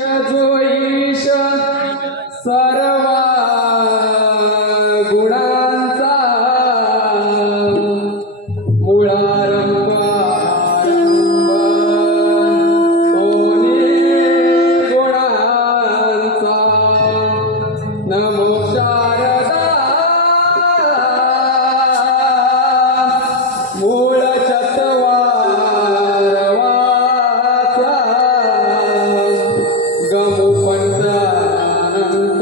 जो ईश सर्व गुणांचा मूळारंभ आरंभ सोनी गुणांचा नमो शारदा मूळ चत्वारवाचा गमु पंचानंत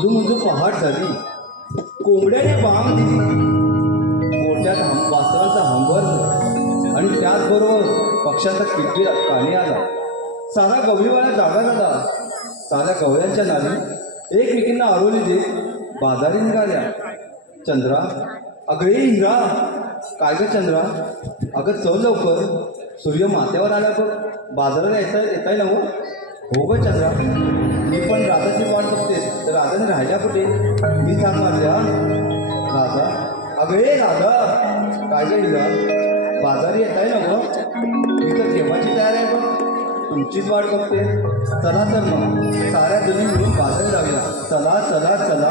झुंजू पहाट झाली, कोंबड्याने बांग दिली, मोठ्या वासरांचा हंबर आणि त्याचबरोबर पक्ष्यांचा किलबिल कानी आला. सारा गवळीवाला जागा झाला. साऱ्या गवळ्यांच्या नाली एकमेकींना आरोली देत बाजारी निघाल्या. चंद्रा, अगं ए हिरा, काय ग चंद्रा, अगं चल लवकर, सूर्य माथ्यावर आला बघ, बाजाराला येताय ना हो. हो ग चंद्रा, मी पण राधाची वाट बघते, तर राधाने राहिल्या कुठे, मी सांगणार द्या. राधा, अगं ए राधा, काय ग हिरा, बाजारी येताय ना गं, मी तर केव्हाची तयार आहे बघ, तुमचीच वाट बघते. चला तर मग साऱ्या जणी मिळून बाजारी जाऊया. चला चला चला.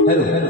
Hello hello.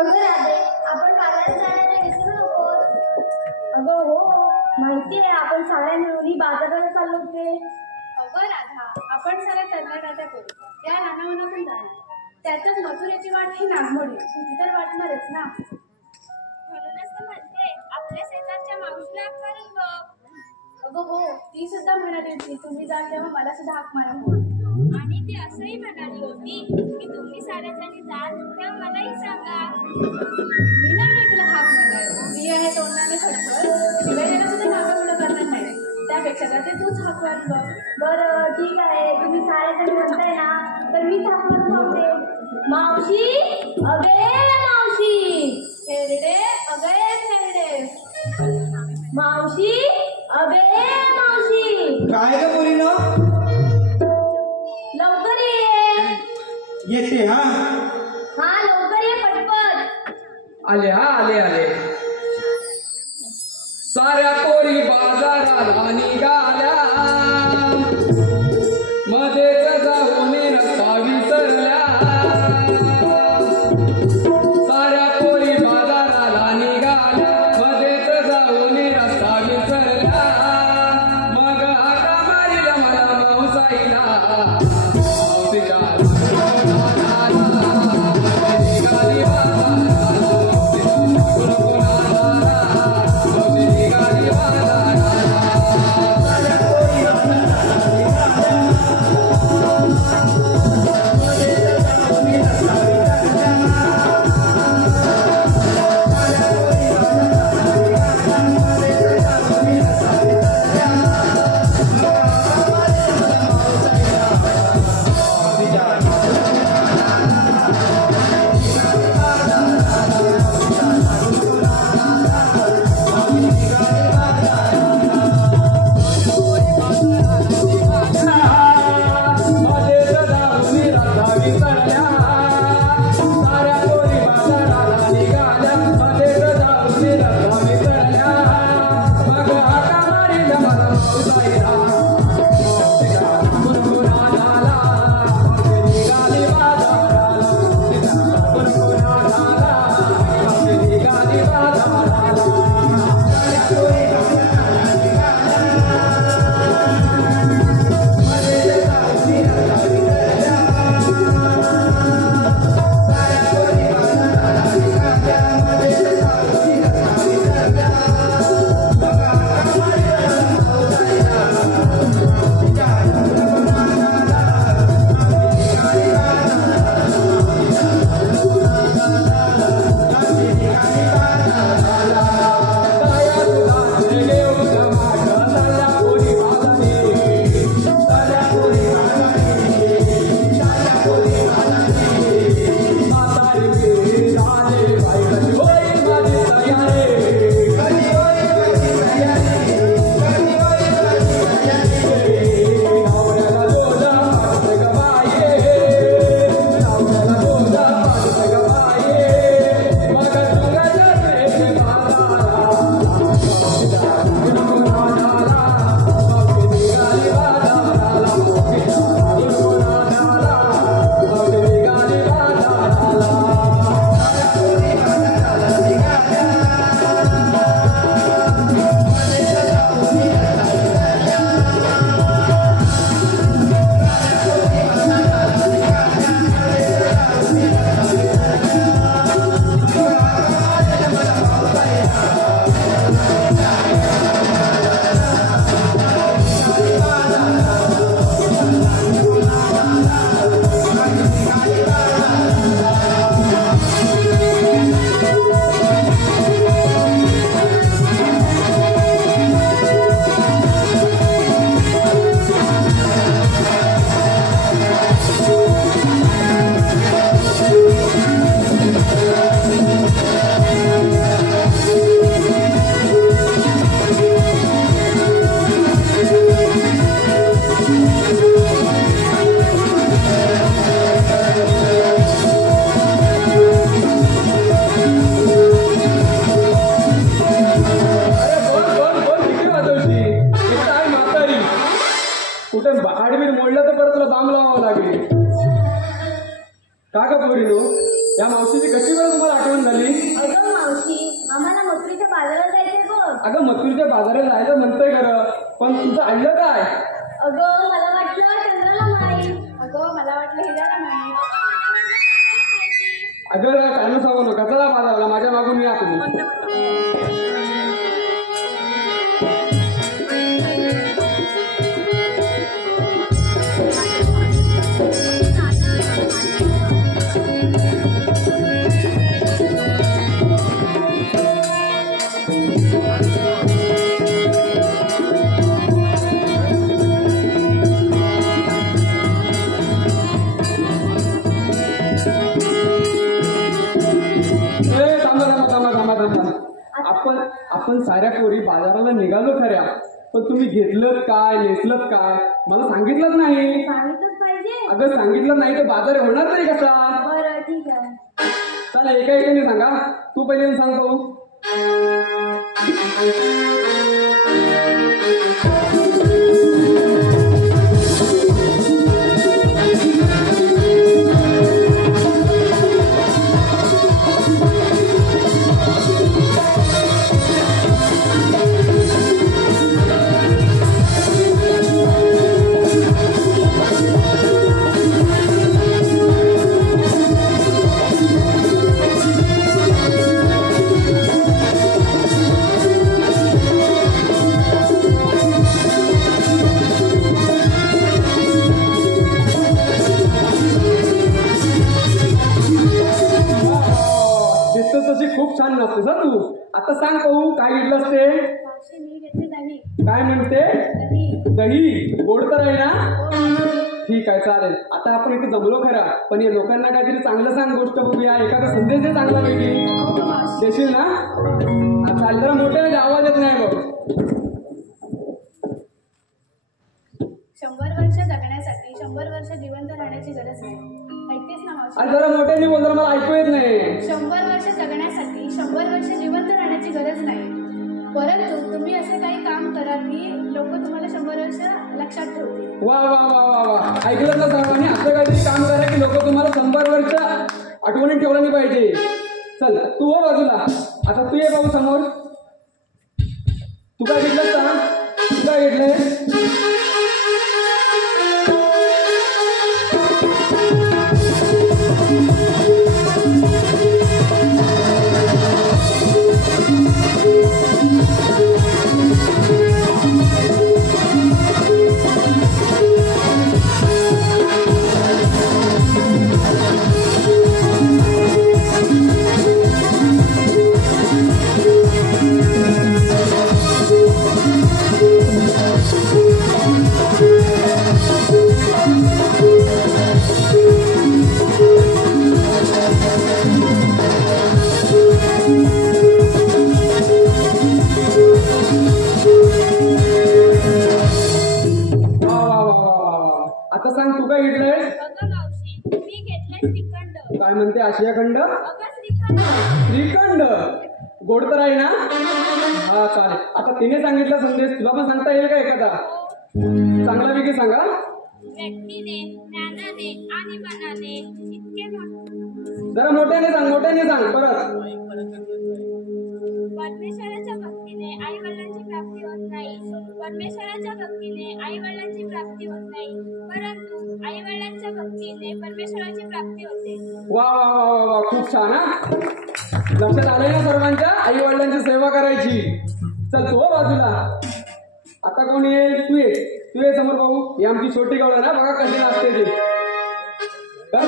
अगं राधे, आपण बाजारात जाण्याचे विसरू नकोस. अगं हो, माहितीये आपण साऱ्या मिळून बाजारात चाललो होते. अगं राधा, आपण साऱ्या तज्ञानाच्या करू त्या रानावनातून जाणार. त्यातच मथुरेची वाट ही नागमोडी तुझी तर वाटणारच ना. म्हणूनच तर म्हणते आपल्या शेजारच्या मावशीला आकारून बघ. अगं हो, ती सुद्धा म्हणाली होती तुम्ही जाल तेव्हा मला सुद्धा हाक मारा. आणि ती असंही म्हणाली होती की तुम्ही साऱ्या जणी जाल तेव्हा मलाही सांगा. मी नाही तुला हाक मारणार. मी आहे तोंडाने फटकत शिवाय त्याला सुद्धा मागं करणार नाही. त्यापेक्षा जाते तूच हाक मार बघ. बरं ठीक आहे, तुम्ही सारे जण म्हणताय ना तर मीच हाकून पाहते. मावशी, अगे मावशी. खेरडे अगं खेरडे. मावशी, अगे मावशी. काय ग बोलीनो? लवकर ये. येते हा. हा लवकर ये पटपट. आले हा आले आले. साऱ्या पोरी बाजाराला निघाल्या, मध्येच जाऊन रस्ता विसरल्या. साऱ्या पोरी बाजाराला निघाल्या, मध्येच जाऊन रस्ता विसरल्या. मग हाका मारील मला मावसाईला, मावशीच्या निघाली या मावशीची कशी बरं तुम्हाला आठवण झाली? अगं मावशी, आम्हाला मथुरीच्या बाजारात जायचंय बघ. अगं मथुरीच्या बाजारात जायचं म्हणतोय खरं, पण तुझं आणलं काय? अगं मला वाटलं चंद्राला माहीत. अगं मला वाटलं हिराला नाही. अगं कारण सांगू नका, चला बाजाराला, माझ्या मागून या तुम्ही. आपण साऱ्या पोरी बाजाराला निघालो खऱ्या, पण तुम्ही घेतलं काय, नेसलं काय मला सांगितलंच नाही. सांगितलंच पाहिजे. अगं सांगितलं नाही तर बाजार होणार नाही कसा? बरं ठीक आहे. चला एका एकाने सांगा. तू पहिले सांगतो. तशी खूप छान नसते सर तू. आता सांग पाहू काय घेतलंस ते? मावशी मी घेतली दही. काय म्हणते? दही. दही गोड तर आहे ना? ठीक आहे चालेल. आता आपण इथे जमलो खरा, पण या लोकांना काहीतरी चांगलं सांग, गोष्ट बघूया, एखादा संदेश दे चांगला पैकी. देशील ना? चालेल. जरा मोठ्याने आवाज येत नाही बघ. 100 वर्ष जगण्यासाठी 100 वर्ष जिवंत राहण्याची गरज नाही. ऐकतेस ना मावशी? आणि जरा मोठ्याने बोल, जरा मला ऐकू येत नाही. 100 वर्ष जगण्यासाठी 100 वर्ष जिवंत राहण्याची गरज नाही, परंतु तुम्ही असे काही काम करा की लोक तुम्हाला 100 वर्ष लक्षात ठेवतील. वा वा वा वा वा, ऐकलं ना सर्वांनी? असं काहीतरी काम करा की लोक तुम्हाला 100 वर्ष आठवणीत ठेवलं नाही पाहिजे. चल तू हो बाजूला. आता तू ये भाऊ समोर. तू काय घेतलं सांग? तू काय घेतलंय? आता सांग तू काय घेतलंय? अगं मावशी, मी घेतलंय श्रीखंड. काय म्हणते? आशिया खंड? अगं श्रीखंड. श्रीखंड गोड तर आहे ना? हा चालेल. आता तिने सांगितला संदेश तुला पण सांगता येईल का एखादा चांगला पैकी सांगा. व्यक्तीने, ज्ञानाने आणि मनाने इतके जरा मोठ्याने सांग, मोठ्याने सांग परत. परमेश्वराच्या भक्तीने आई वडिलांची प्राप्ती होत नाही. परमेश्वराच्या भक्तीने आई वडिलांची प्राप्ती होत नाही, परंतु आई वडिलांच्या भक्तीने परमेश्वराची प्राप्ती होते. वा वा वा वा वा, खूप छान. हा लक्षात आलंय ना सर्वांच्या? आई वडिलांची सेवा करायची. चल तो बाजूला. आता कोण येईल? तू ये. तू ये समोर भाऊ. ही आमची छोटी गवळण ना, बघा कशी नाचते ती. कर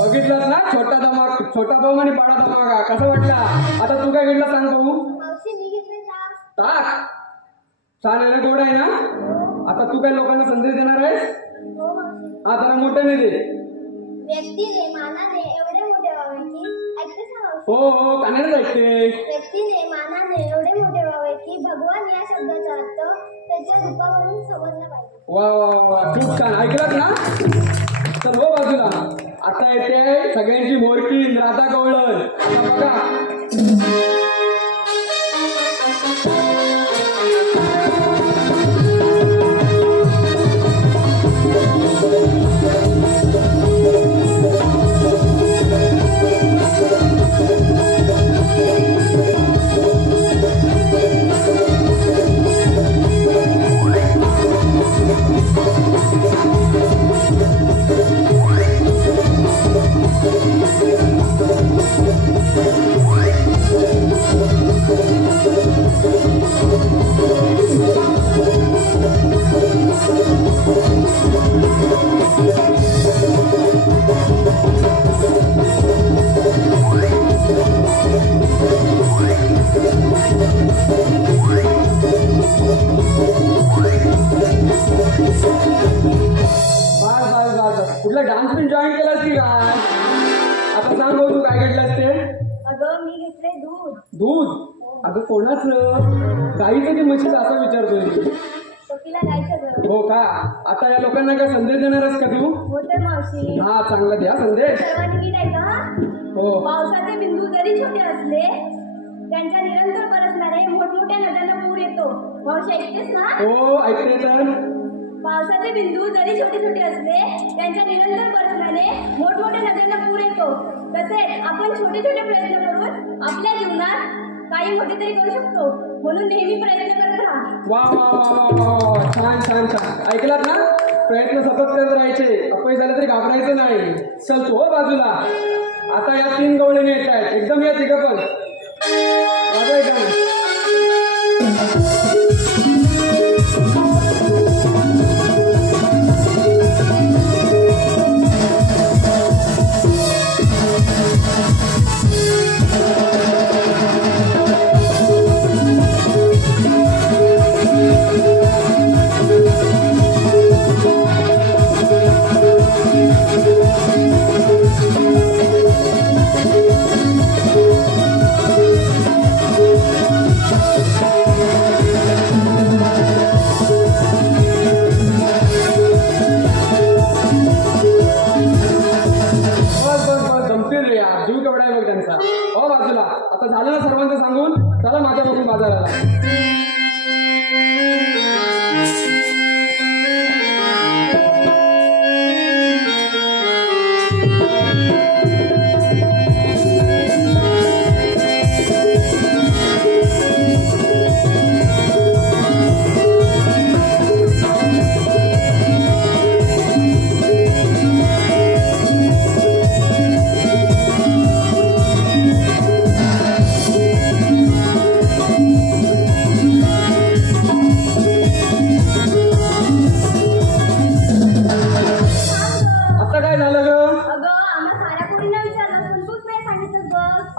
बघितलं ना? छोटा भाऊ आणि बडा धमाका. कसं वाटला? आता तू काय घेतला सांग भाऊ? मावशी, मी घेतलंय ताक. ताक? छान आहे ना, गोड आहे ना. आता तू काय लोकांना संदेश देणार आहेस? हो मावशी. जरा मोठ्याने दे. व्यक्तीने मानाने एवढे मोठे व्हावे की ऐकतेस ना मावशी? हो हो, कानानेच ऐकते. व्यक्तीने मानाने एवढे मोठे व्हावे की भगवान या शब्दाचा अर्थ त्याच्या रूपावरून समजला पाहिजे. वा वा वा, खूप छान. ऐकलात ना? चल हो बाजूला. आता येते सगळ्यांची मोरकी राधा कवळण. आता बघा. कुठला डान्स पण जॉईन केलास की काय? आता सांग भाऊ, तू काय घेतलास ते? अगं मी घेतले दूध. दूध? अगं कोणाचं? गाईचं की म्हशीचं असं विचारतोय मी. तिला जायचं गं. हो का? आता या लोकांना काय संदेश देणारच का तू? होते मावशी. हा, चांगला द्या संदेश. सर्वांनी नीट आहे का? हो. पावसाचे बिंदू जरी छोटे असले त्यांच्या निरंतर बरसणारे मोठमोठ्या नद्यांना पूर येतो. मावशी ऐकतेस ना? हो, ऐकते तर. पावसाचे बिंदू जरी छोटे छोटे असले त्यांच्या निरंतर बरसणारे मोठमोठ्या नद्यांना पूर येतो. तसेच आपण छोटे छोटे प्रयत्न करून आपल्या जीवनात काही मोठे तरी करू शकतो. म्हणून नेहमी प्रयत्न करत राहा. वा वा वा वा वा, छान छान छान. ऐकलात ना? प्रयत्न सतत करत राहायचे. अपयश झालं तरी घाबरायचं नाही. चल तू हो बाजूला. आता या 3 गवळणी येत आहेत. एकदम या तिघं पण. वाजवा एक गाणं. जीव केवढा आहे बघ त्यांचा. हो बाजूला. आता झालं ना सर्वांचं सांगून? चला माझ्या बघून बाजाराला.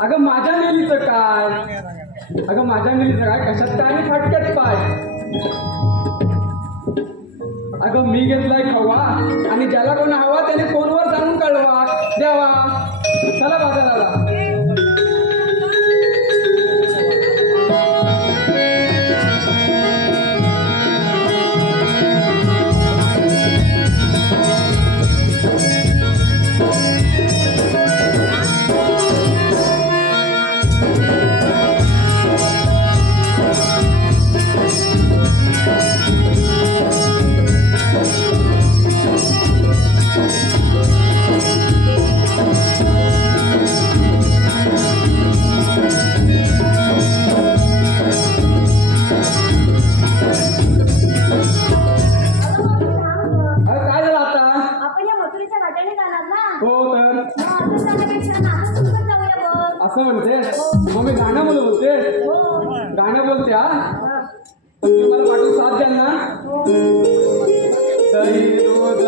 अगं माझ्या नेलीचं काय? अगं माझ्या नेलीचं काय? कशात काय आणि फाटक्यात पाय. अगं मी घेतलाय खवा आणि ज्याला कोण हवा त्याने फोनवर सांगून कळवा द्यावा. चला बाजाराला. असं म्हणते मग मी गाणं बोलते. गाणं बोलते. हा तुम्ही मला पाठवून साथ द्याल ना? दही दूध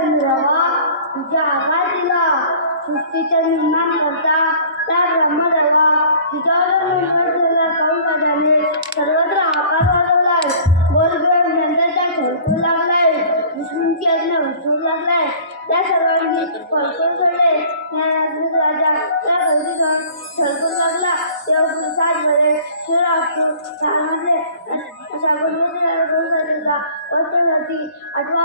चंद्रवा तुझ्या आकार दिला सृष्टीचे निर्माण करता त्या ब्रह्मदेवा तुझ्यावर निर्माण कौन बजाने सर्वत्र आकार वाढवलाय गोलगोल नंतरच्या झळकू लागलाय विष्णूंची यज्ञ उचलू लागलाय त्या सर्वांनी फळकून सोडले राजा त्या गौरी जाऊन झळकून लागला तेव्हा पुरुषात बरे शिवराजू धारणाचे अशा गोलगोला वस्त्रासाठी आठवा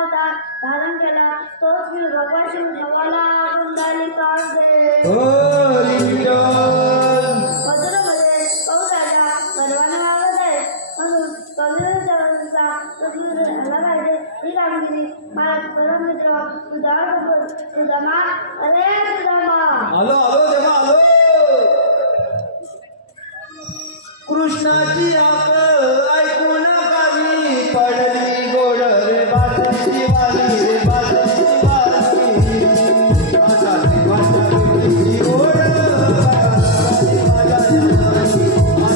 धारण केला तोच मी भगवान शिव नवाला कुंडलिका दे मधुरमध्ये राजा सर्वांना मागत आहे म्हणून कवितेच्या वस्तूचा आला पाहिजे ही कामगिरी माझा परममित्र सुदामा अरे सुदामा आलो आलो देवा आलो कृष्णाची आकळ ऐकून गावी पडली गोड रे बाजूची वाली रे बाजूची वाली आजादी वाजली गोड आजादी वाजली गोड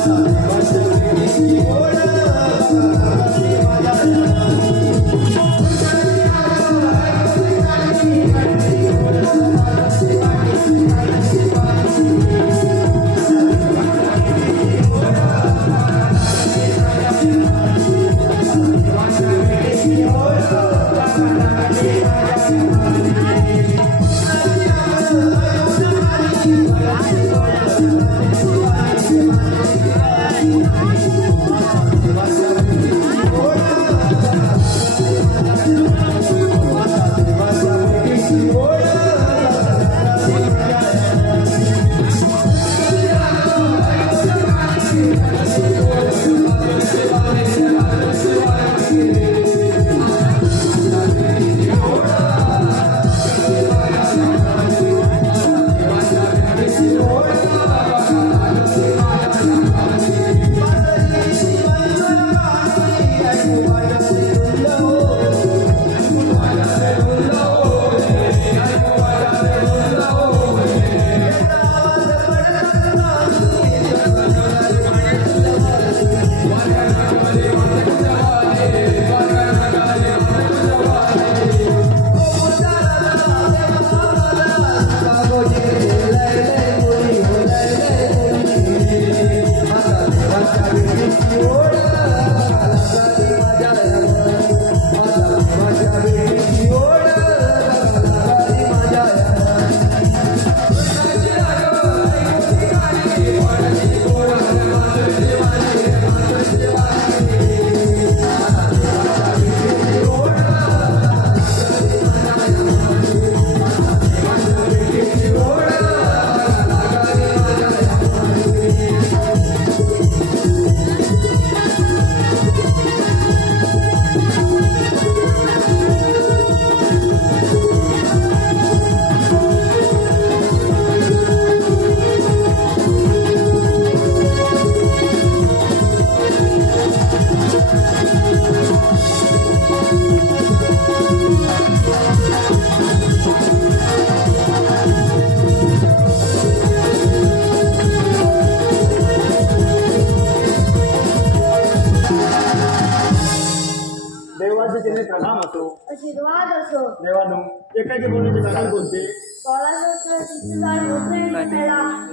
आशीर्वाद असो देवानो एकाकी बोलण्याचे कारण कोणते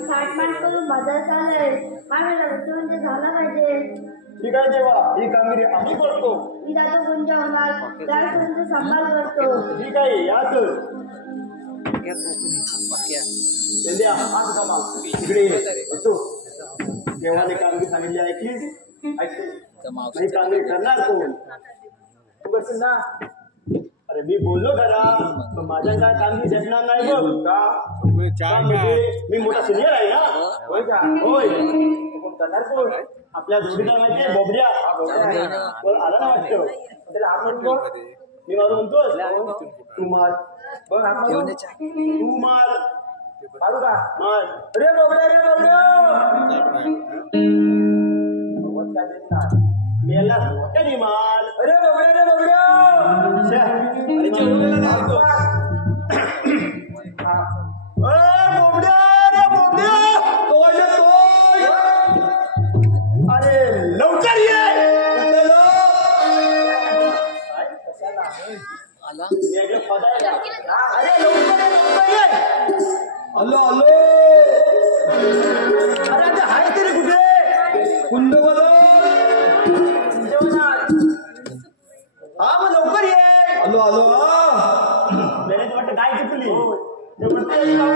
थाटमाट करून बाजार चाललंय म्हणजे झाला पाहिजे ठीक आहे देवा ही कामगिरी आम्ही करतो मी जातो कोणत्या होणार त्या सांभाळ करतो ठीक आहे याच इकडे असतो देवाने कामगिरी सांगितली ऐकलीस ऐकली नाही कामगिरी करणार कोण तू करशील ना अरे मी बोललो खरा पण माझ्या काय कामगिरी झेपणार नाही बघ मी मोठा सिनियर आहे ना होय का होय करणार कोण आपल्या जोडीला माहितीये बोबड्या आला ना वाटतं त्याला आपण मी मारू म्हणतोस तू मार बघ आपण तू मार मारू का मार अरे बोबड्या रे बोबड्या मेला मोठ्याने मार अरे बोबड्या रे बोबड्या अरे जेवलेला लागतो बोबड्या रे बोबड्या तोड अरे लवकर ये मी एकदम पदायला होती ते म्हणते ना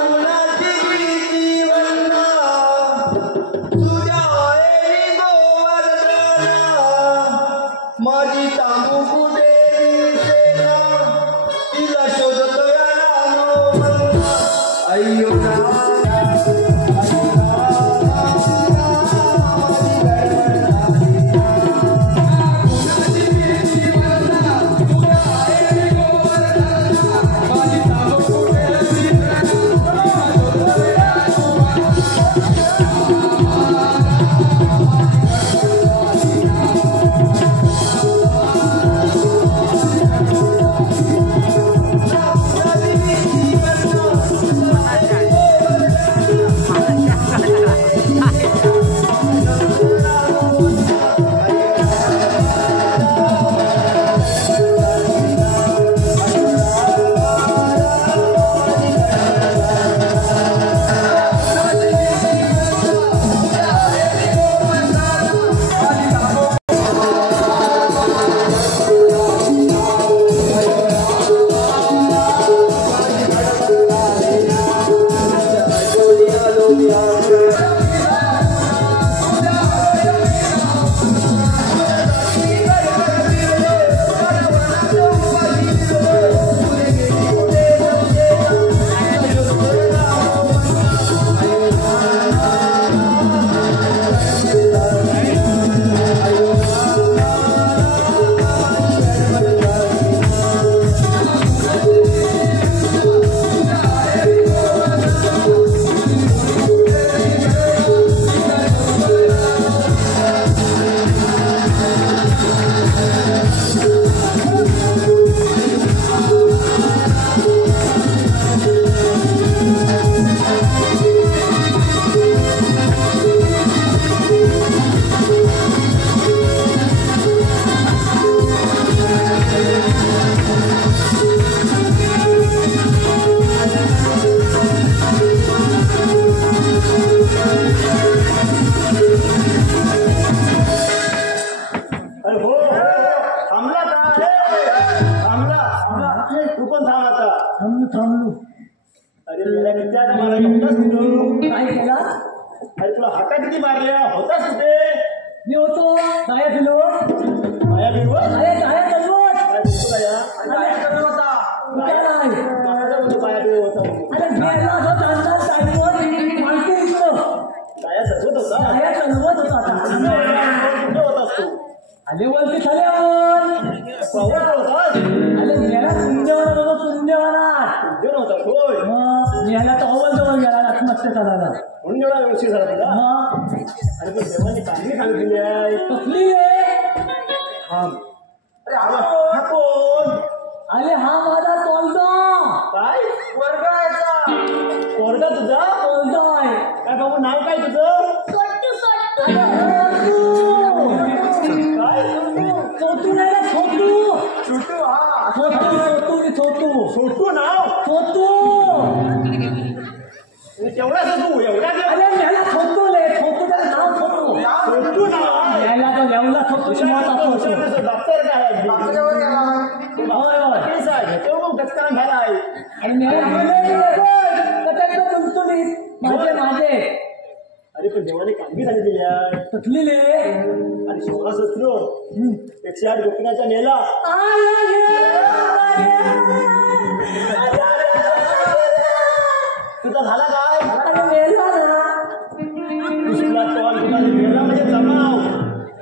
कुणाची भीती वरना, तुझ्या आईने गोवर्धना, माझी तांबू कुठे दिसेना, तिला शोधतोय रानो मल्ला. अय्यो थांबलो. अरे तुला किती आता मारायला होतास कुठं? काय केला? अरे तुला हाका किती मारल्या होतास कुठे? मी होतो काय फिलो माया बिरवर अरे काय चालवत काय दिसतो या काय चालू होता काय माझा म्हणजे माया बिरवर होता. अरे गेला असं चालतात चालवत माहिती इकडं काय सजवत होता काय चालवत होता आता कुठे होतास तू? आले वरती खाली आपण पवार होतास? अरे गेला तुंदेवाला होतो तुंदेवाला उद्योग होतास होय. मग गेला तर अव्वल जवळ गेला आत्महत्या चालायला म्हणून एवढा व्यवस्थित झाला तुला. मग अरे पण देवाने काही सांगितलेली आहे. कसली आहे थांब. अरे हा कोण? अरे हा माझा तोलदा काय पोरगा तुझा? तोलदा आहे काय बाबू नाव काय तुझं? सोट्टू सोट्टू काय छोटू नाही ना छोटू छोटू? हा छोटू छोटू छोटू नाव? छोटू तेवढाच तू एवढा अरे याला छोटू ले छोटू त्याला नाव छोटू छोटू नाव याला तो एवढा छोटू डॉक्टर काय होय होय केस आहे तो मग गचकारण झाला आहे. आणि माझे माझे अरे पण देवाने कामगी झाली दिली आहे. कुठली आणि शोभा शस्त्रो 108 गोपीनाथच्या नेला. तुझा झाला काय? दुसरा कॉल तुला मेला म्हणजे जमाव.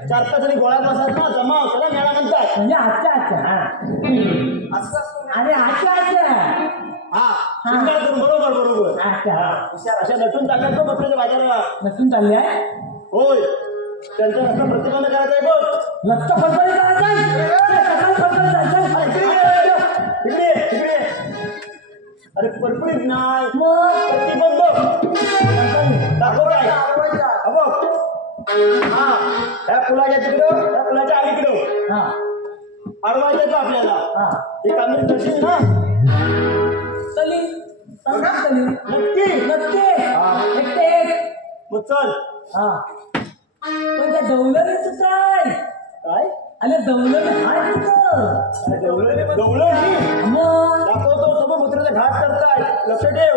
4-5 जणी गोळ्यात बसतात ना जमाव त्याला मेळा म्हणतात. म्हणजे अच्छा अच्छा अरे अच्छा अच्छा हा शिंगार करून बरोबर बरोबर अच्छा अशा नटून टाकतात तो कपड्याच्या बाजाराला. नसून चालले आहे होय त्यांचा रस्ता प्रतिबंध करायचा आहे बघ. लत्त फडफडी तिकडे तिकडे अरे परपडीत नाही प्रतिबंध दाखव काय बघ. हा त्या पुलाच्या तिकडं त्या पुलाच्या अलीकडं हा अडवायचं येतो आपल्याला. हा हे कामगिरी करशील ना? चली चली नक्की नक्की हा. एकटे मग चल. हा पण त्या डौलरीच काय काय अरे दौलत हाय तिथं. गवळण मग दाखवतो सोमपुत्राचा घात करताय, लक्ष ठेव.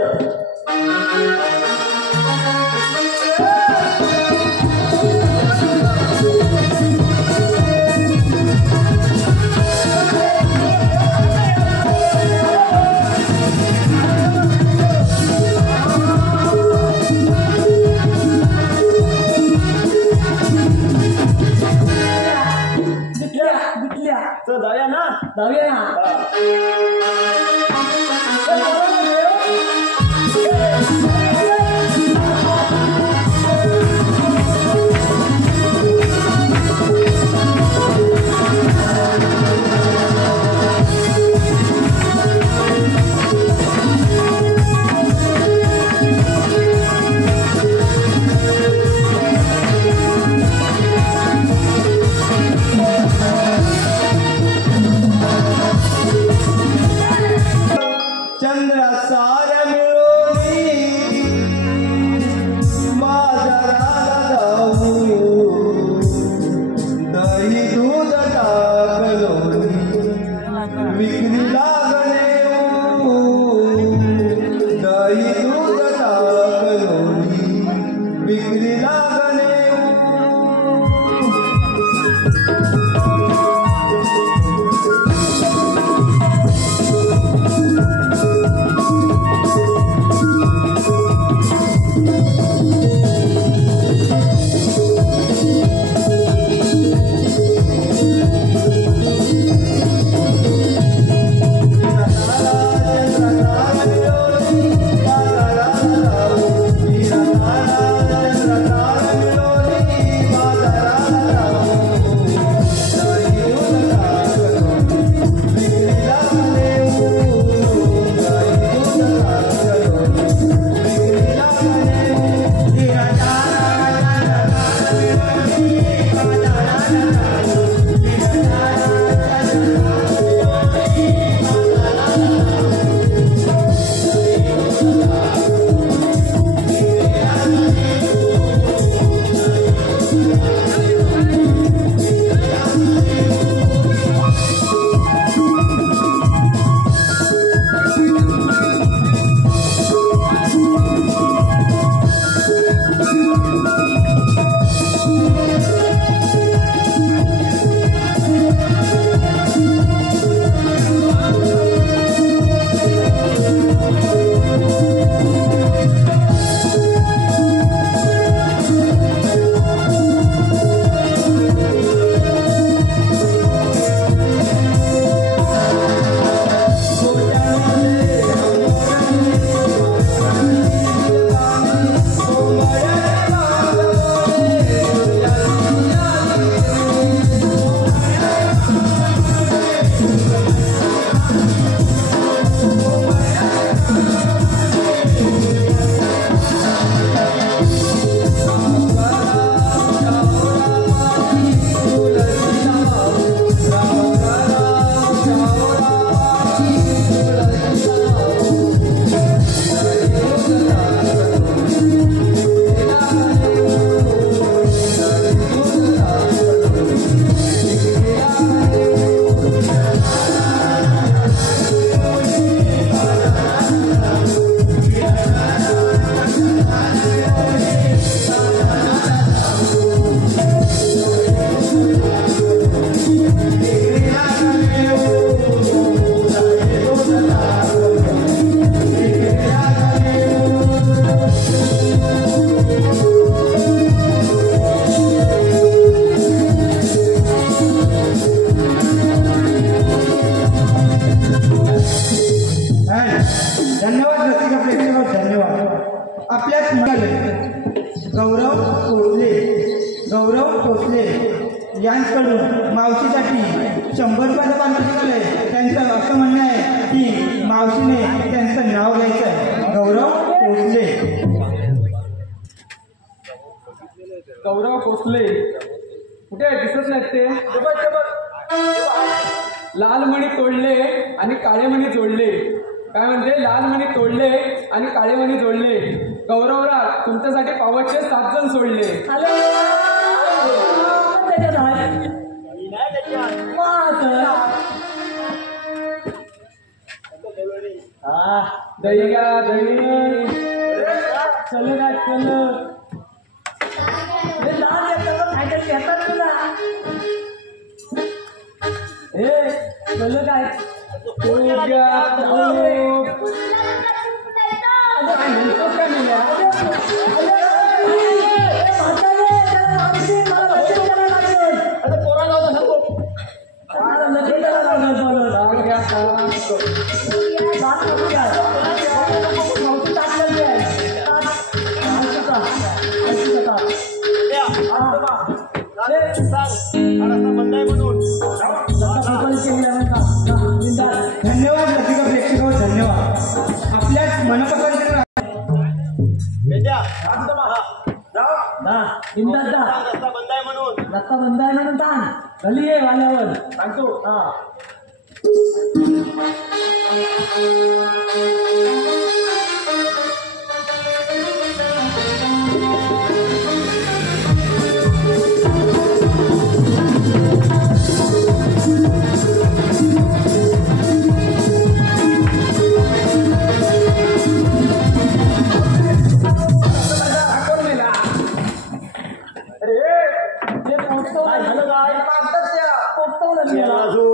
कुठल्या तर जाऊया ना. जाऊया ना. चंद्र सार मिळोनी बाजाराला जाऊ, दही दूध टाकलोनी विक्री लागणे, दही दूध टाकलोनी विक्री लागणे. यांकडून मावशीसाठी 100 रुपयाचं पारितोषिक आलंय. त्यांचं असं म्हणणं आहे की मावशीने त्यांचं नाव घ्यायचं आहे, गौरव भोसले. गौरव भोसले कुठे दिसत नाहीत ते. लाल मणी तोडले आणि काळे मणी जोडले. काय म्हणते? लाल मणी तोडले आणि काळे मणी जोडले. गौरवराज तुमच्यासाठी पावटचे 7 जण सोडले. हॅलो त्याच्यात आहे नाही त्याच्या दही घ्या दही चलो काय चलो हे लहान येतात काहीतरी घेतात तुला हे चलो काय तूप घ्या तूप. ताक घ्या बंद आहे म्हणून धन्यवाद रसिका प्रेक्षक धन्यवाद आपल्याच मनपसंत रस्ता बंद आहे म्हणून रस्ता बंद आहे म्हणून सांग खाली ये वाल्यावर सांगतो. हा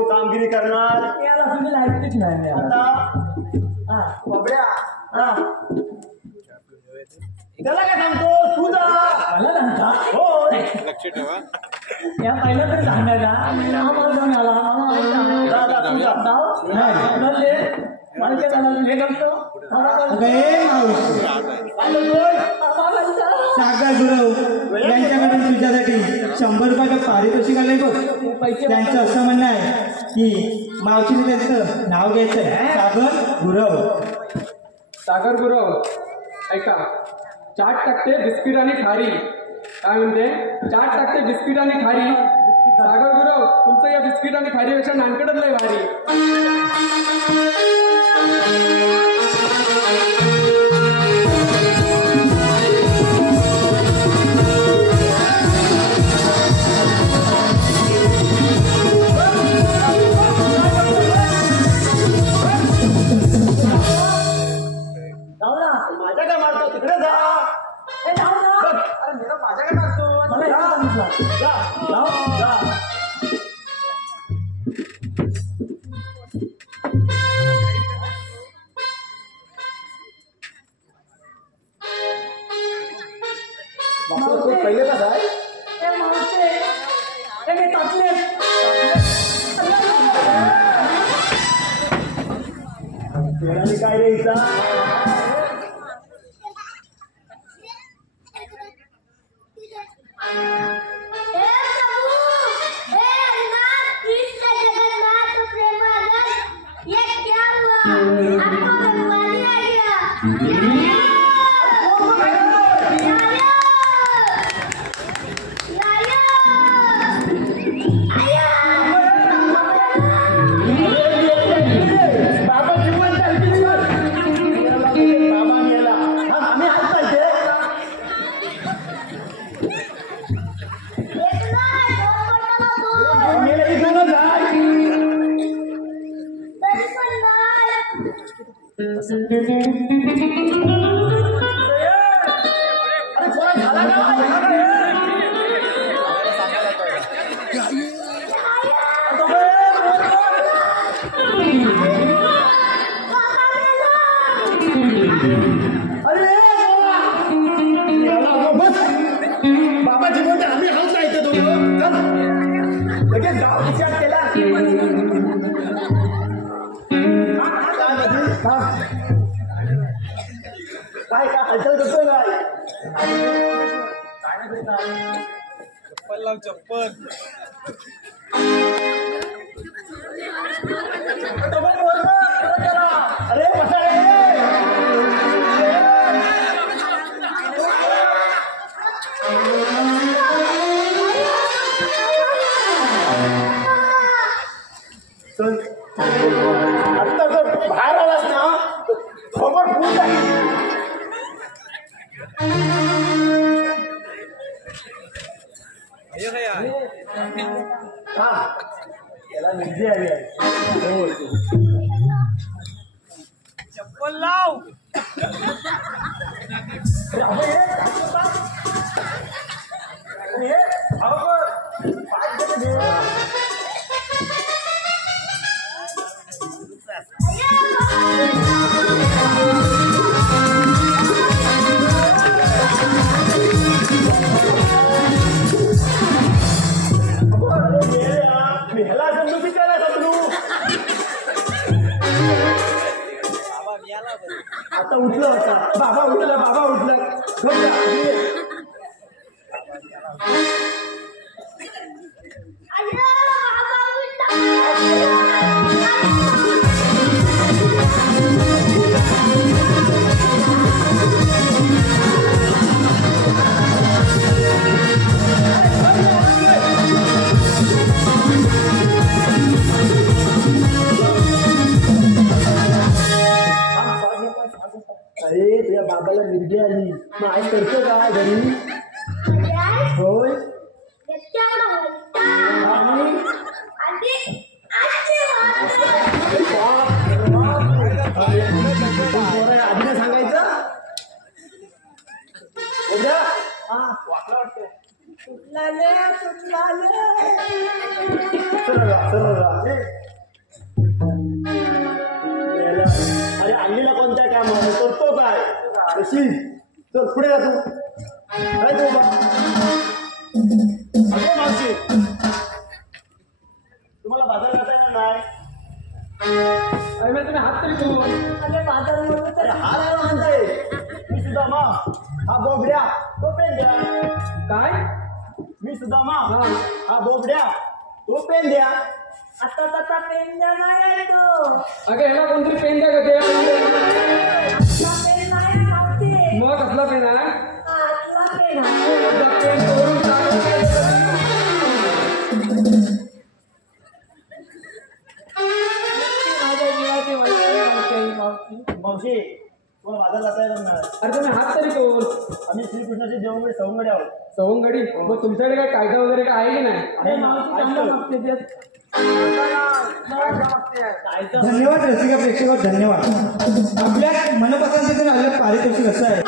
कामगिरी करणार याला तुम्ही लाईटच नाही आता हा बाबड्या हा त्याला काय सांगतो तू जा मला सांगता हो या पहिला तरी सांगायला हा मला जाऊन आला मला हे करतो सागर गुरव यांच्याकडून तुझ्यासाठी 100 रुपयाचं पारितोषिक आलंय बघ. त्यांचं असं म्हणणं आहे की मावशीने त्यांचं नाव घ्यायचं आहे सागर गुरव. सागर गुरव ऐका, चाट टाकते बिस्किट आणि खारी. काय म्हणते? चाट टाकते बिस्किट आणि खारी. सागर गुरव तुमचं या बिस्किट आणि खारीपेक्षा नानकडच लय भारी. माझ्या काय मारतो तिकडे जा अरे माझ्या काय मारतो जा पहिले का काय काय रे हिचा बाबा जिवंत आम्ही हात जायचं तो लगेच गाव विचार केला काय काय हालचाल करतोय काय चप्पल लाव चप्पल अरे कसा आता जर बाहेर आलास ना खबर खूप आहे हा त्याला निधी आली आहे चप्पल लाव ह्याला समजू की त्याला समजू आता उठलं होता बाबा उठला झोप जा. अरे तुझ्या बाबाला मिरगी आली मग आई करतो का घरी होय आधी ना सांगायचं उद्या वाटलं वाटतं अरे आणलेला कोणत्या कामाला करतो काय तशी चल पुढे जा तू काय तू अगं मावशी तुम्हाला बाजार जाता येणार नाही अरे मग तुम्ही हात तरी करून अरे हा नाही म्हणताय मी सुद्धा हा बोबड्या तो पेन द्या काय मी सुद्धा हा बोबड्या तो पेन द्या आता पेन द्या नाही तो अगं ह्याला कोणतरी पेन द्या का ते पेन नाही मावशी मग कसला पेन आहे पेन पेन करून माझ्या जीवाची मावशी तुम्हाला बाजार जाता येणार नाही अरे तुम्ही हात तरी करून आम्ही श्रीकृष्णाचे जेवण सवंगडे आहोत सवंगडी मग तुमच्याकडे काय कायदा वगैरे काय आहे की नाही धन्यवाद रसिका प्रेक्षक, धन्यवाद. आपल्या मनपसंतीतून आलेलं पारितोषिक असं आहे.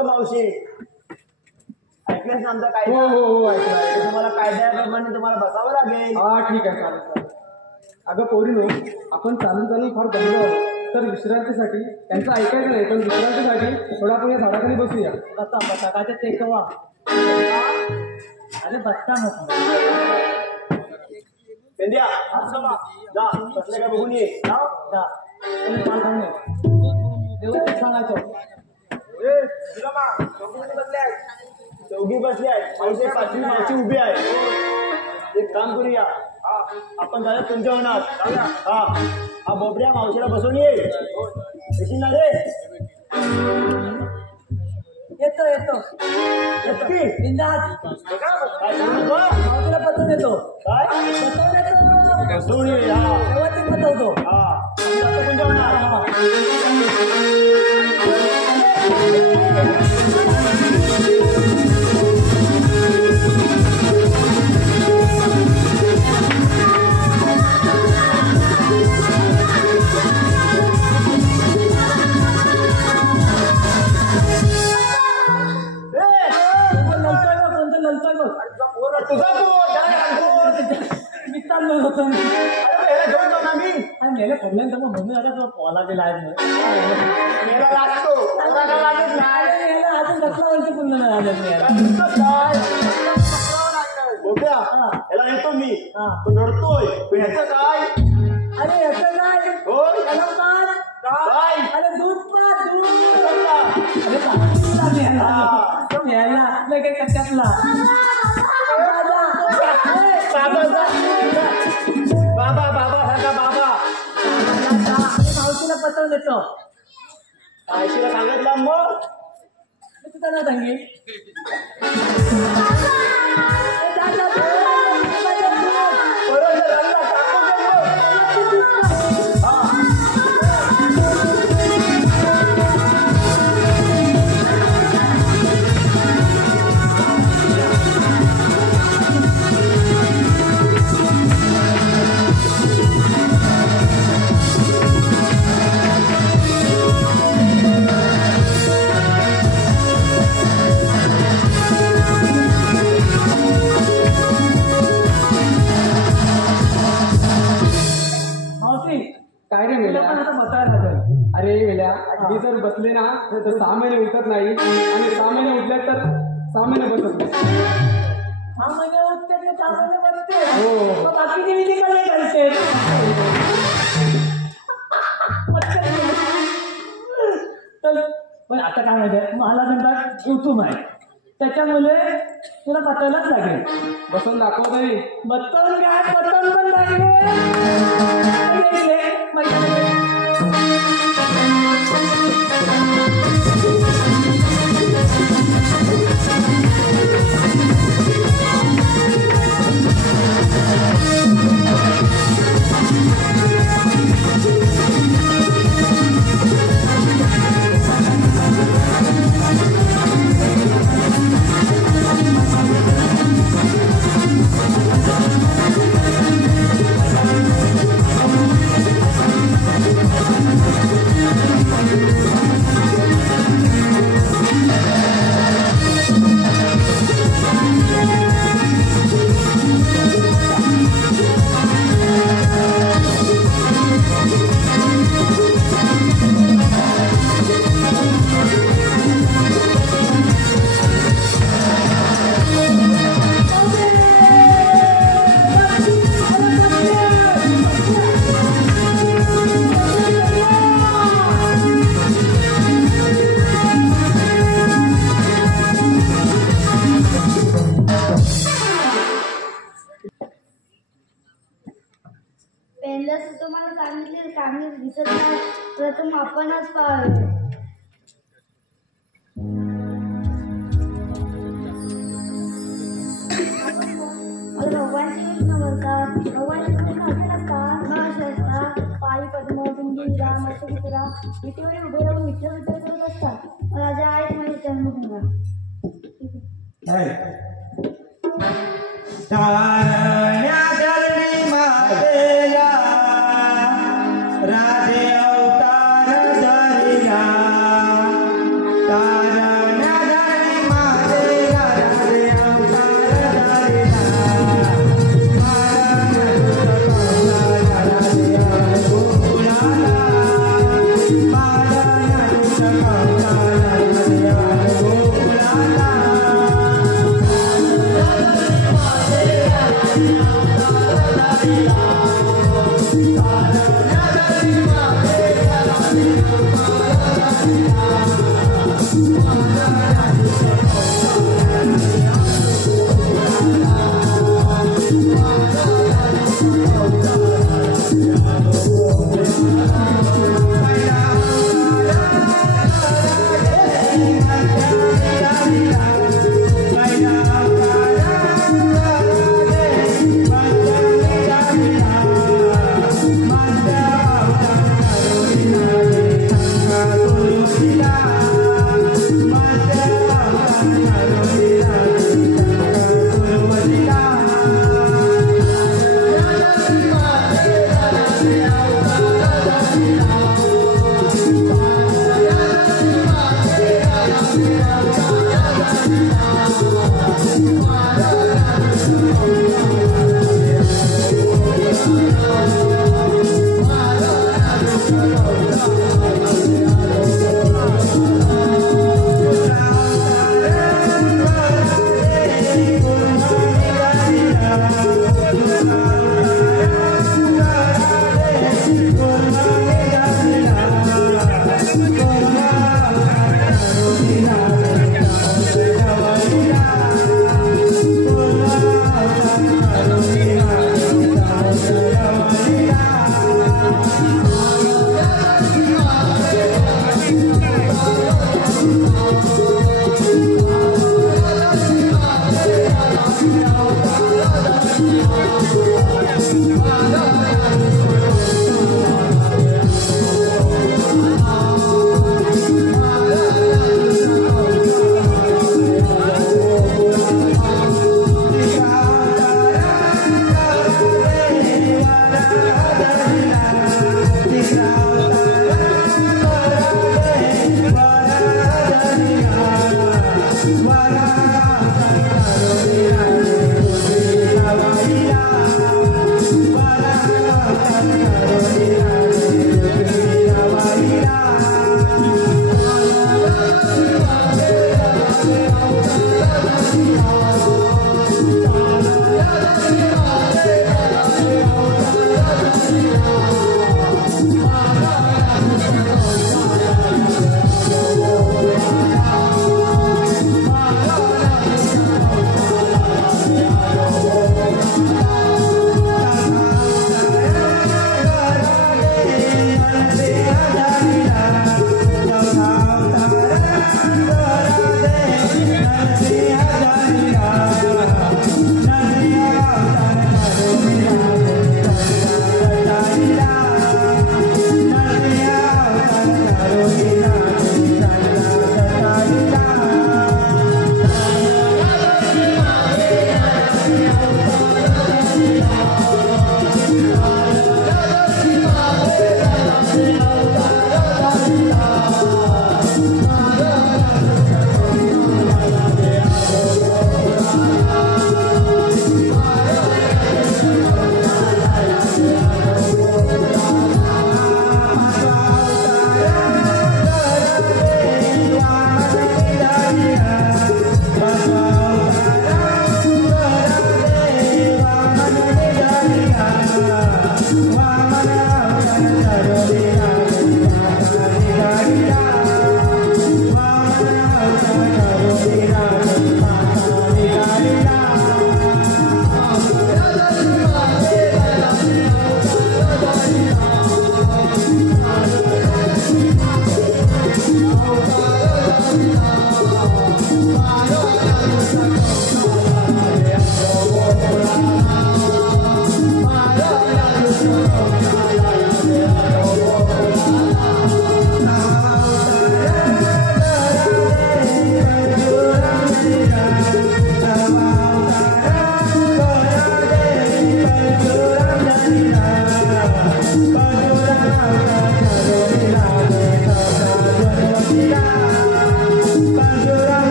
ग मावशी, ऐकलेस ना आमचा हो कायदा? हो हो ऐकलं ऐकलं. तुम्हाला कायद्याप्रमाणे तुम्हाला बसावं लागेल. हा ठीक आहे चालेल चालेल. अगं पोरीनो, आपण चालून चालून फार दमलो तर विश्रांतीसाठी त्यांचं ऐकायचं नाही, पण विश्रांतीसाठी थोडा आपण या झाडाखाली बसूया. बसा काय ते टेकवा. अरे बसता नको. पेंड्या, जा कसलं काय बघून ये. जा. आणि पाल खाऊन ये. व्यवस्थित सांगायचं. चौघी बसली आहेत, मावशी पाचवी मावशी उभी आहे. एक काम करूया, आपण झालं तुमच्या होणार. हा हा बोबड्या मावशीला बसवून ये. येशील ना रे? येतो नक्की? बिंदास. काय सांगतो? मावशीला पतून येतो. काय पतवून येतो. बसवून ये. हा व्यवस्थित पतवतो. हा आपण जातो तुमच्या होणार. कोणतं ललतोय बघ. तुझा पोर, त्याला सांगतो. मी चाललो होतो. अरे ह्याला घेऊन जाऊ ना मी. आणि मेले प्रॉब्लेम तर मग म्हणून आता तुला पोहाला दिला आहे. मेला लागतो, पोराला लागत नाही. अजून कसला वर्ष पूर्ण नाही आलं मी याला. तुझं काय? बोबड्या, ह्याला येतो मी. तो रडतोय, पण ह्याचं काय? अरे याचं काय? होय? त्याला पाच. काय? अरे दूध पा दूध. समजा. अरे सांगितलं आम्ही ह्याला. तो न्यायला नाही काही कट्ट्यातला. बाबा बाबा सांगा बाबा. मावशीला पत्र देतो. आयशीला सांगितलं मग मी तुझं नाव सांगेन. परत जर रडला, टाकून दे मग. हा. मावशी काय रे तुला वेल्या? पण आता बसायला लागेल. अरे वेल्या, मी जर बसले ना तर 6 महिने उठत नाही, आणि 6 महिने उठले तर 6 महिने बसत नाही. 6 महिने उठते आणि 4 महिने बसते. हो. मग बाकीची विधी का नाही करते? तर पण आता काय माहिती मला नंतर युट्यूब आहे, त्याच्यामुळे तुला बसायलाच लागेल. बसून दाखव तरी. बत्तन काय बत्तन पण लागले. पहिलं तुम्हाला सांगितले कामी दिसत नाही, प्रथम आपणच पाहावे. मला भगवानची कृष्ण बोलतात. भगवानची कृष्ण असे नसतात, न असे असतात. पायी पद्म बिंदुरा मत्स्यपुरा विटेवर उभे राहून विठ्ठल विठ्ठल करत असतात. राजा आहेत म्हणजे जन्मभूमी. तारण्या चरणी मातेला राधे अवतार धरिला. तारण्या Thank you.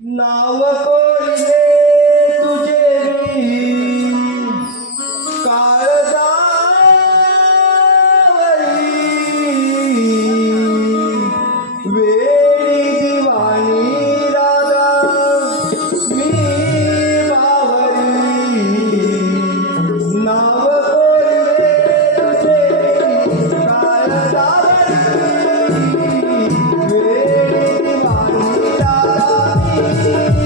नाव कोरिले तुझे मी काळजावरी वेडी दिवाणी राधा मी बावरी नाव कोरिले तुझे मी काळजावरी वेडी दिवाणी राधा मी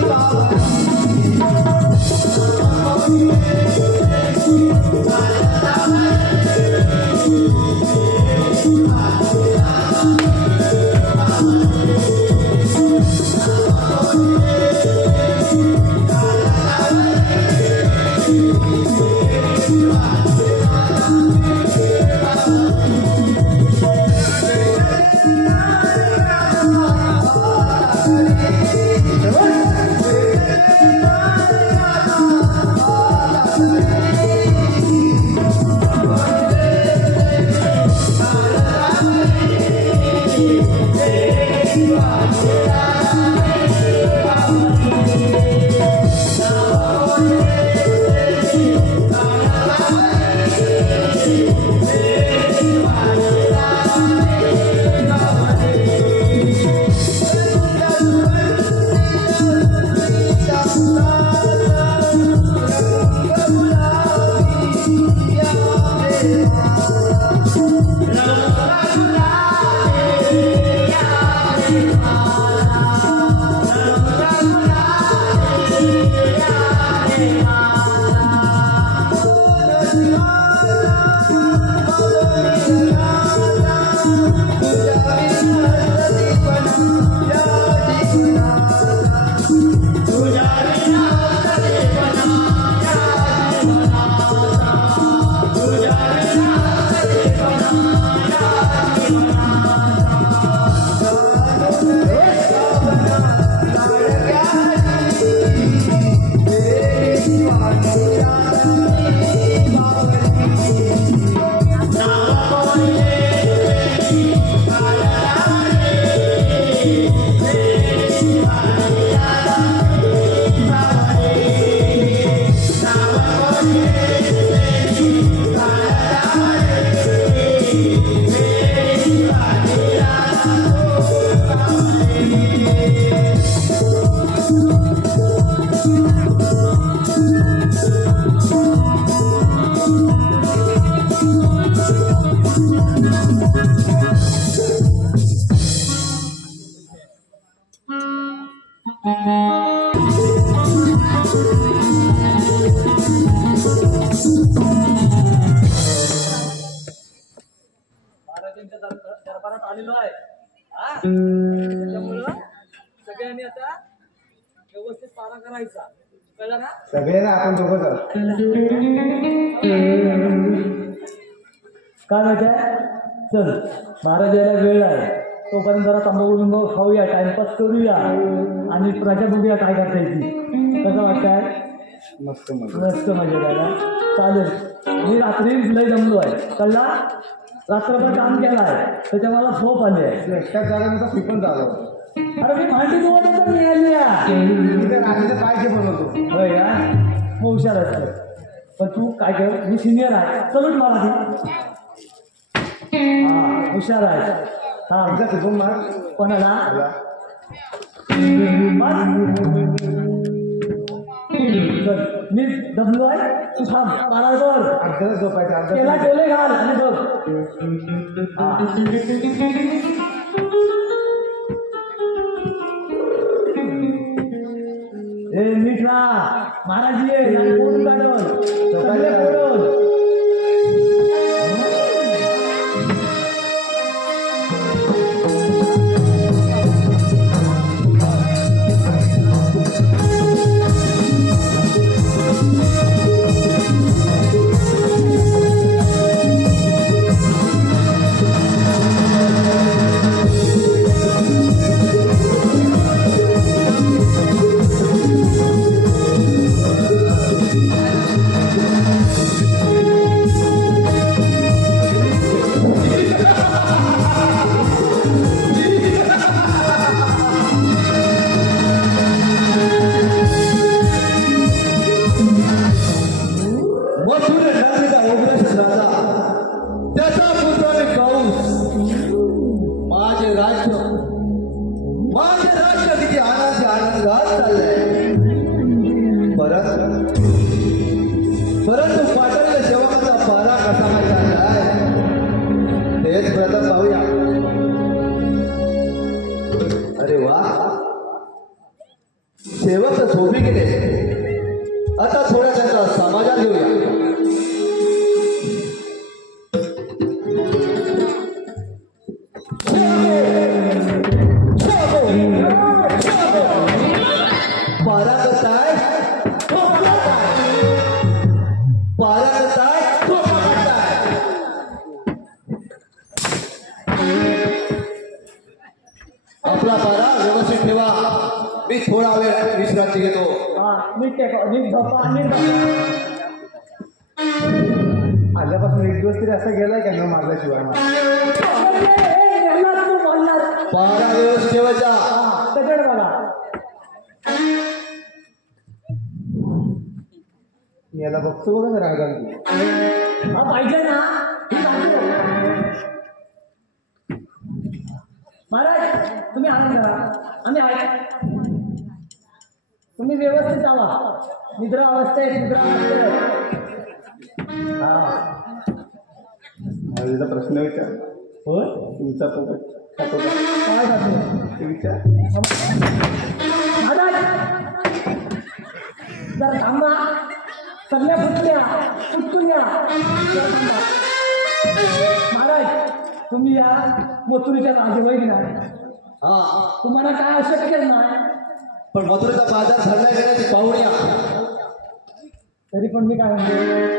बावरी महाराजांच्या दरबारात आलेलो आहे हा त्याच्यामुळं सगळ्यांनी आता व्यवस्थित पारा करायचा कळलं ना. सगळे ना आपण दोघं जाऊ. काय माहिती आहे चल महाराज यायला वेळ आहे तोपर्यंत जरा तंबाखू बिंबाखू खाऊया टाइमपास करूया आणि प्रजा बघूया काय करता येते. कसं वाटतंय. मस्त मजा. मस्त मजा द्यायला चालेल. मी रात्री लय जमलो आहे कळला. रात्रभर काम केलं आहे त्याच्या मला झोप आली आहे. एकट्याच जागा नव्हता मी पण झालो. अरे मी भांडी तुम्हाला तर मिळाली आहे. मी तर रात्रीचं पाहिजे बनवतो. होय का मग हुशार असतं. पण तू काय कर मी सिनियर आहे चलूट मला हा हुशार आहे. हा एकदा तिथून मार. कोणाला चल मी दमलो आहे तू थांब बाळावर अर्ध्याच झोपायचं. त्याला अर्ध्या टोले घाल आणि बघ हा ए नीट राहा महाराज ये फोन काढून सगळे फोडून परंतु पाटणच्या सेवकाचा पारा कसा काय चाललाय तेच प्रथम पाहूया. अरे वा सेवक तर झोपी गेले. आता थोड्या त्यांचा समाचार घेऊया. पारा कसाय पारा कसाय झोपा काढताय. आपला पारा व्यवस्थित ठेवा. मी थोडा वेळ विश्रांती घेतो. हा नीट नीट झोपा नीट आल्यापासून एक दिवस तरी असा गेलाय का न मारल्याशिवाय. पारा व्यवस्थित ठेवायचा. सगळं बघा मी याला बघतो बघा ना रागांची. हा पाहिजे ना ही पाहिजे. महाराज तुम्ही आनंद करा आम्ही आहे. तुम्ही व्यवस्थित जावा. निद्रा अवस्थेत निद्रा अवस्थेत हा माझा प्रश्न विचार. होय तुमचा पोपट काय जातो ते विचार. महाराज जर थांबा सगळ्या फुटल्या महाराज तुम्ही या मथुरीच्या राजेबाई नाही. हा तुम्हाला काय अशक्य नाही. पण मथुरेचा बाजार ठरलाय का नाही ते पाहूया. तरी पण मी काय म्हणतो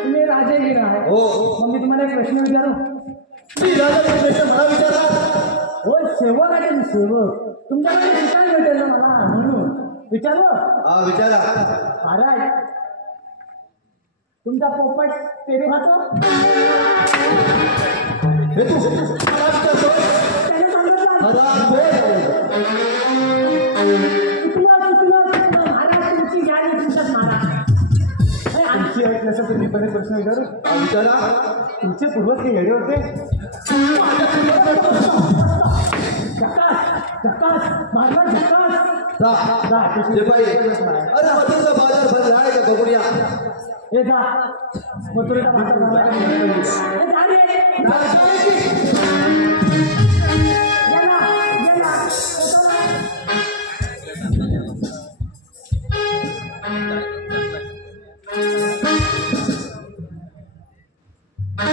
तुम्ही राजे की नाही. हो मग मी तुम्हाला एक प्रश्न विचारू. मी राजा प्रश्न मला विचारा. हो सेवक आहे तुम्ही सेवक. तुमच्याकडे शिकायला भेटेल ना मला म्हणून विचारू. हा विचारा. महाराज तुमचा पोपट पेरू खातो. हे तू मला विचारतो. त्याने सांगितलं चुकलं महाराज तुमची गाडी तुमच्यात महाराज. तुमची ऐक नसेल तर मी पण एक प्रश्न विचारू. हा विचारा. तुमचे पूर्वज काही हेडे होते. महाराज झकास. जे पाहिजे. अरे मथुरेचा बाजार भरला आहे का बघूया. हे जा मथुरेचा बाजार भरला का नाही? हे जा रे. हे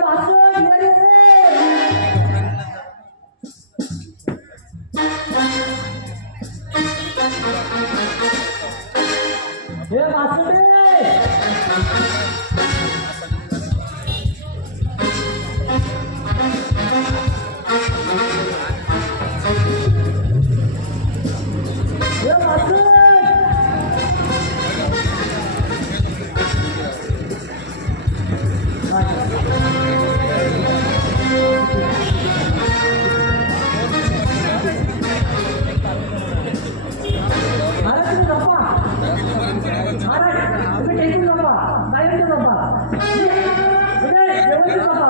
वासुदेव, ये रे. हे वासुदेव. हे वासुदेव. महाराज तुम्ही गप्पा. महाराज तुम्ही टेकून गप्पा. कायमचं गप्पा. व्यवस्थित गप्पा.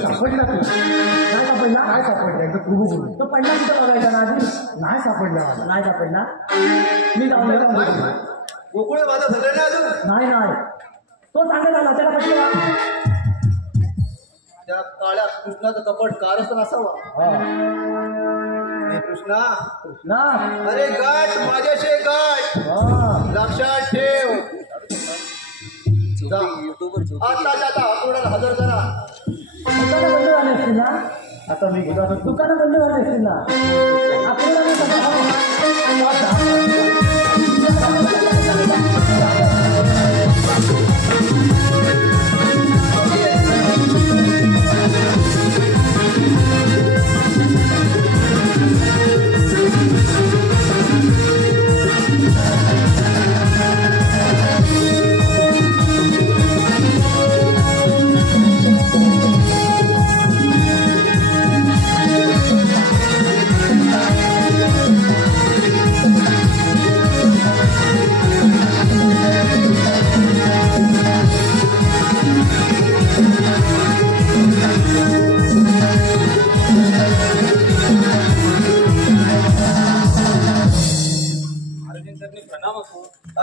सापडला काय सापडला काय सापडला एकदा तू तो पडला कुठं बघायचा ना आधी नाही सापडला नाही सापडला मी जाऊन गोकुळे माझा झालं नाही अजून. नाही नाही तो सांगत आला त्याला पटलं त्या काळ्या कृष्णाचं कपट कारस्थान असावा. हे कृष्णा ना. अरे गाठ माझ्याशी गाठ लक्षात ठेव. जा. आताच्या आता आठवड्याला हजर करा. दुकानं बंद झाले असतील ना. आता मी गेला दुकानं बंद झाले असतील ना.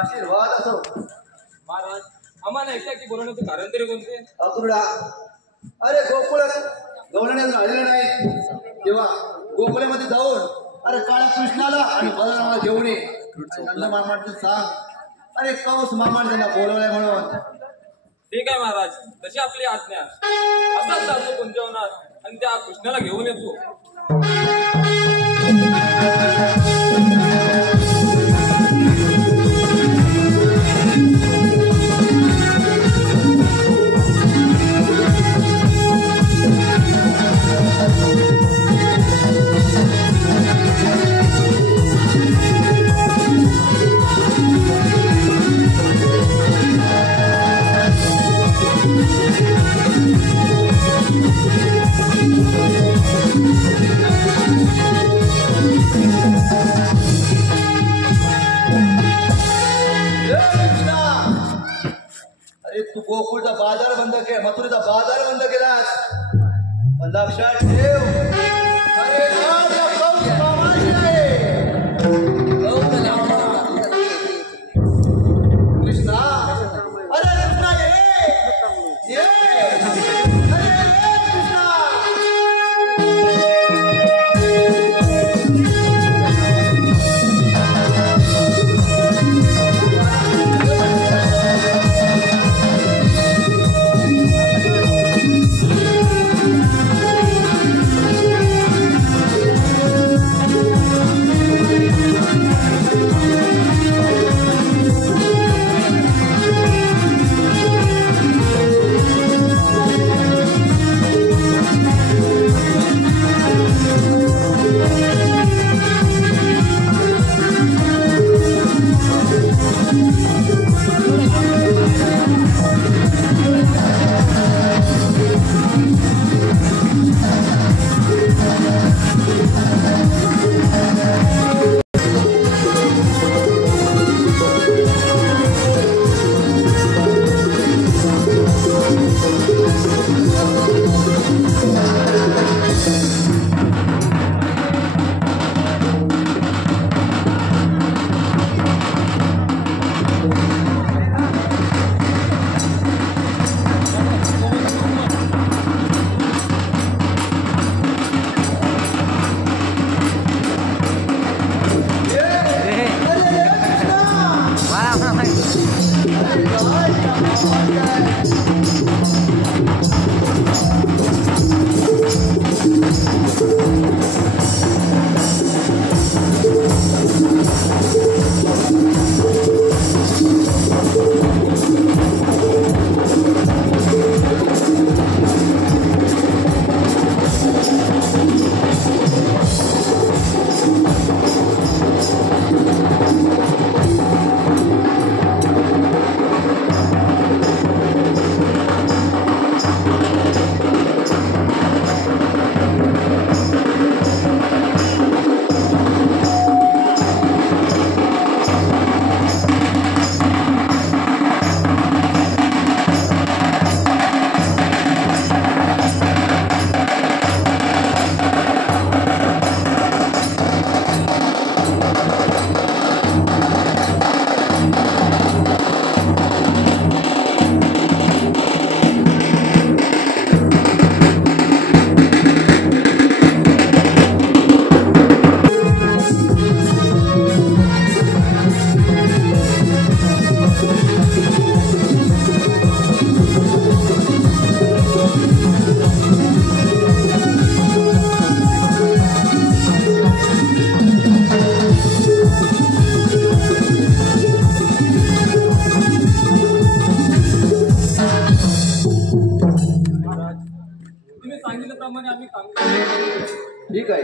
आशीर्वाद असो. महाराज आम्हाला एकटा की बोलवण्याचं कारण तरी कोणते? अक्रूरा अरे गोकुळात गवळण्यात आलेलं नाही तेव्हा गोकुळेमध्ये जाऊन अरे काळ्या कृष्णाला आणि बलरामाला घेऊन ये. नंद मामाचं सांग अरे कौस मामाने त्यांना बोलवलंय म्हणून. ठीक आहे महाराज, तशी आपली आज्ञा. असाच जातो कुंजवनात आणि त्या कृष्णाला घेऊन येतो. तू गोकुळचा बाजार बंद केला, मथुरेचा बाजार बंद केलास. पण लक्षात ठेव अरे राजा कंस मामाशी आहे. कृष्णा अरे कृष्णा ये अरे कृष्णा. सांगितल्याप्रमाणे आम्ही काम करू. ठीक आहे.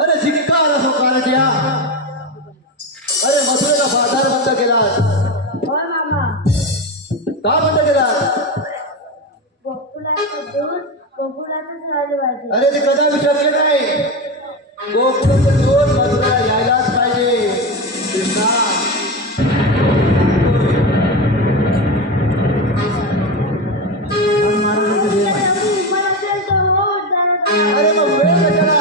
अरे जिक्का आला सो कारट्या. अरे मसुरेला बाजार बंद केलास. होय मामा. का बंद केलास? गोकुळाचं दूध गोकुळातच राहिलं पाहिजे. अरे ते कदापि शक्य नाही. गोकुळाचं दूध मथुरेला यायलाच पाहिजे. कृष्णा अरे मग वेळ कशाला?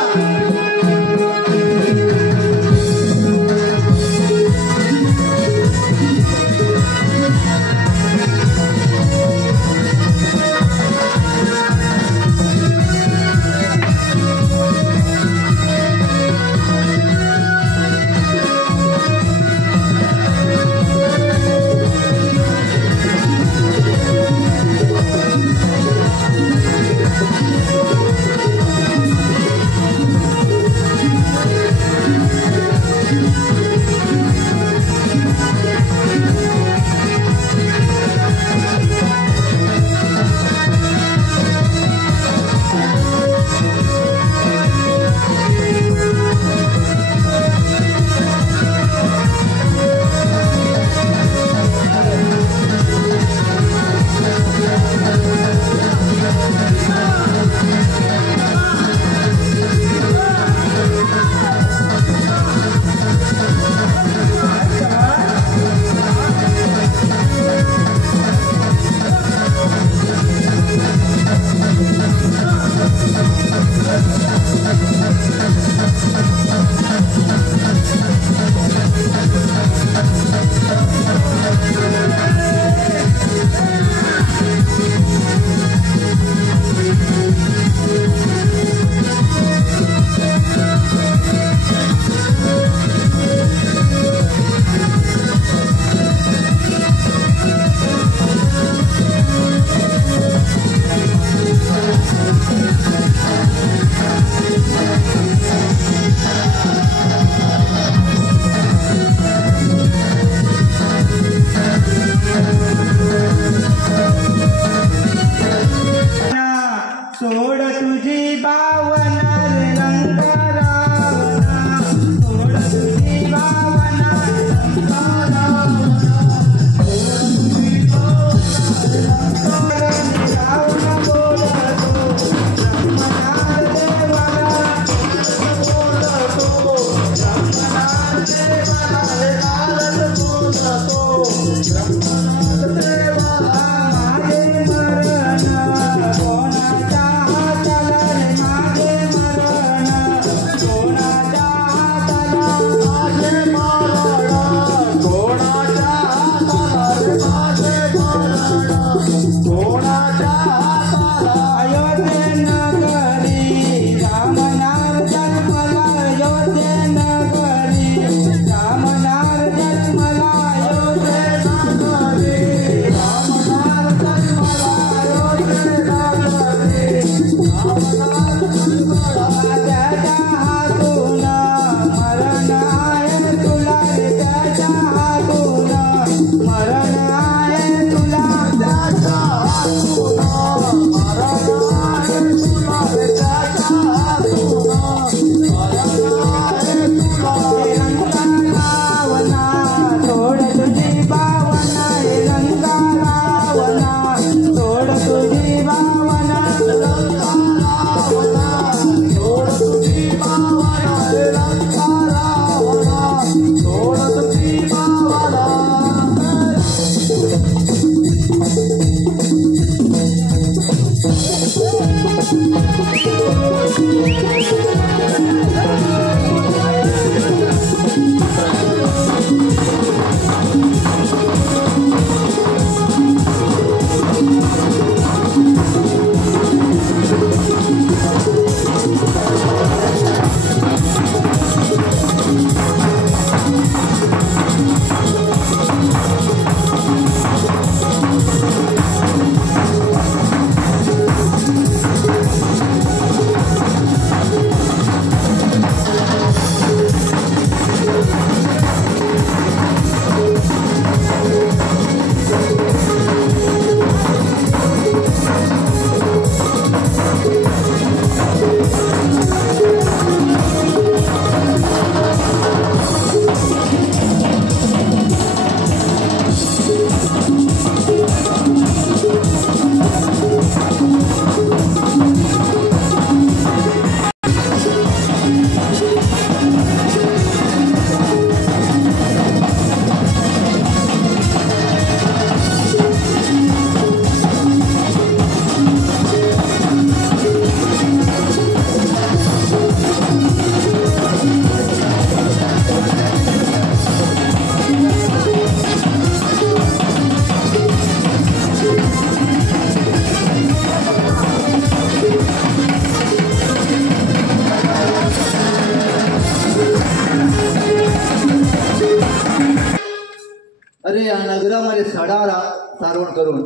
या नगरामध्ये सडारा सारवण करून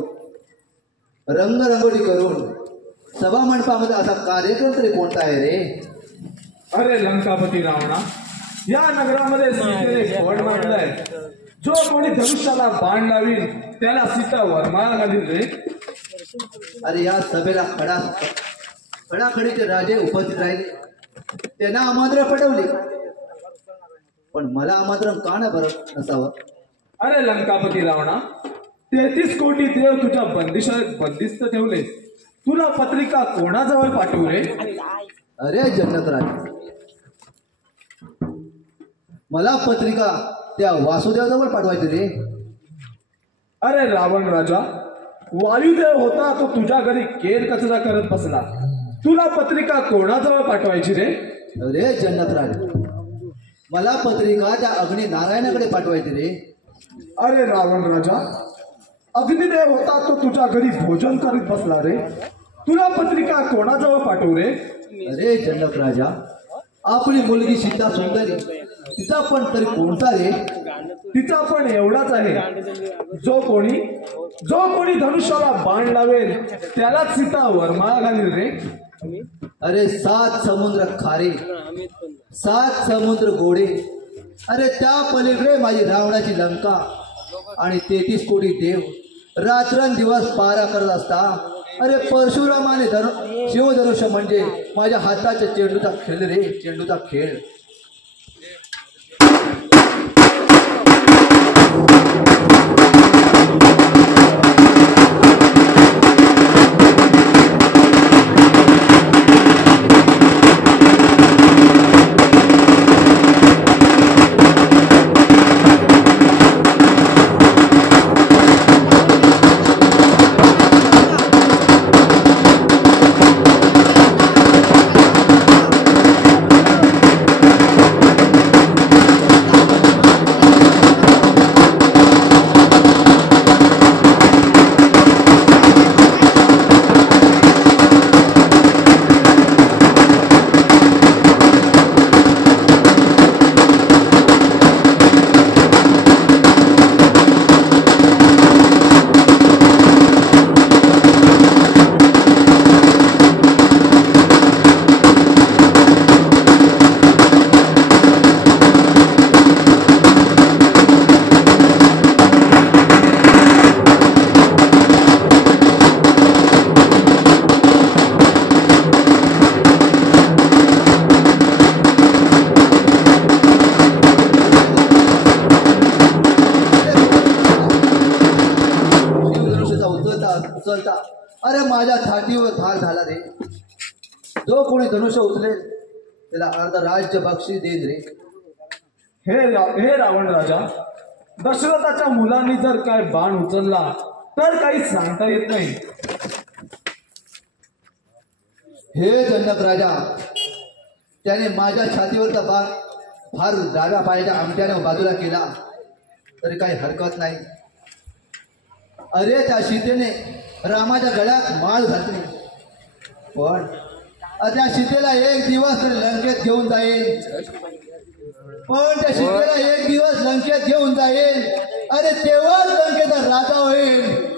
रंगरंगोटी करून सभा मंडपामध्ये असा कार्यक्रम तरी कोणता आहे रे? अरे लंकापती रावणा, या नगरामध्ये सीतेने फड मांडलाय. जो कोणी धनुष्याला बाण लावील त्याला सीता वरमाळ घालील रे. अरे या सभेला खडाखडीचे राजे उपस्थित राहिले, त्यांना आमंत्रण पटवले, पण मला आमंत्रण का न बरं नसावं? अरे लंकापती रावणा, 33 कोटी देव तुझ्या बंदिस्त ठेवले. तुला पत्रिका कोणाजवळ पाठवू रे? अरे जन्नतराज, मला पत्रिका त्या वासुदेवाजवळ पाठवायची रे. अरे रावण राजा, वायुदेव होता तो तुझ्या घरी केर कचरा करत बसला. तुला पत्रिका कोणाजवळ पाठवायची रे? अरे जन्नतराज, मला पत्रिका त्या अग्नी नारायणाकडे पाठवायची रे. अरे रावण राजा, अग्निदेव होता तो तुझ्या घरी भोजन करीत बसला रे. तुला पत्रिका कोणाजवळ पाठवू रे? अरे जन्नत राजा, आपली मुलगी सीता सुंदरी, तिचा पण तरी कोणता रे? तिचा पण एवढाच आहे, जो कोणी धनुष्याला बाण लावेल त्यालाच सीता वरमाळा घालील रे. अरे 7 समुद्र खारे, 7 समुद्र गोडे, अरे त्या पलीकडे माझी रावणाची लंका आणि 33 कोटी देव रात्रंदिवस पारा करत असता. अरे परशुरामाने शिवधनुष्य म्हणजे माझ्या हाताच्या चेंडूचा खेळ रे, चेंडूचा खेळ. उचलता अरे माझ्या छातीवर भार झाला रे. जो कोणी धनुष्य उचलेल त्याला अर्ध राज्य बक्षीस देईल रे. हे रावण राजा, दशरथाच्या मुलांनी जर काय बाण उचलला तर काही सांगता येत नाही. हे जनक राजा, त्याने माझ्या छातीवरचा भार डाव्या पायाच्या आमट्याने बाजूला केला तरी काही हरकत नाही. अरे त्या सीतेने रामाच्या गळ्यात माळ घातली, पण त्या सीतेला एक दिवस लंकेत घेऊन जाईल. अरे तेव्हाच लंकेचा राजा होईल.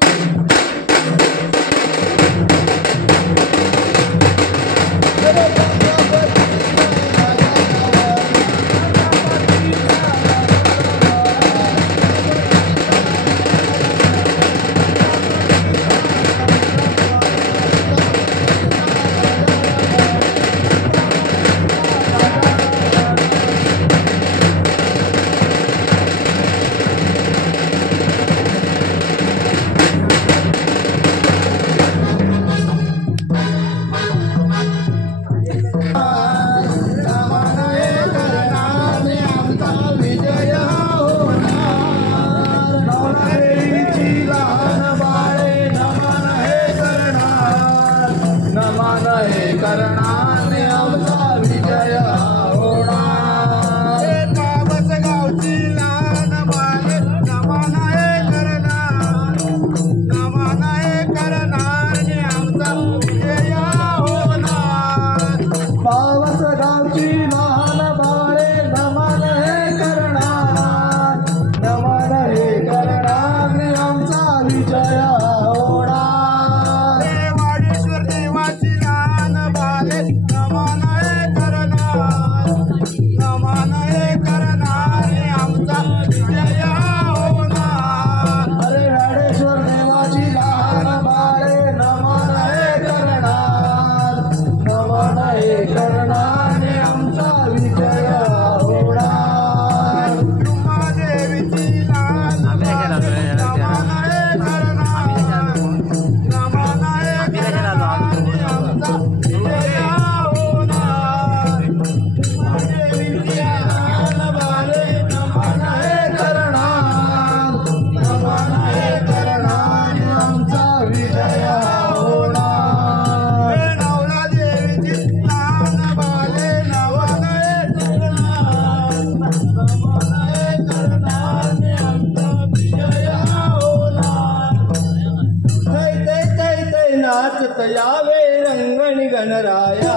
गणराया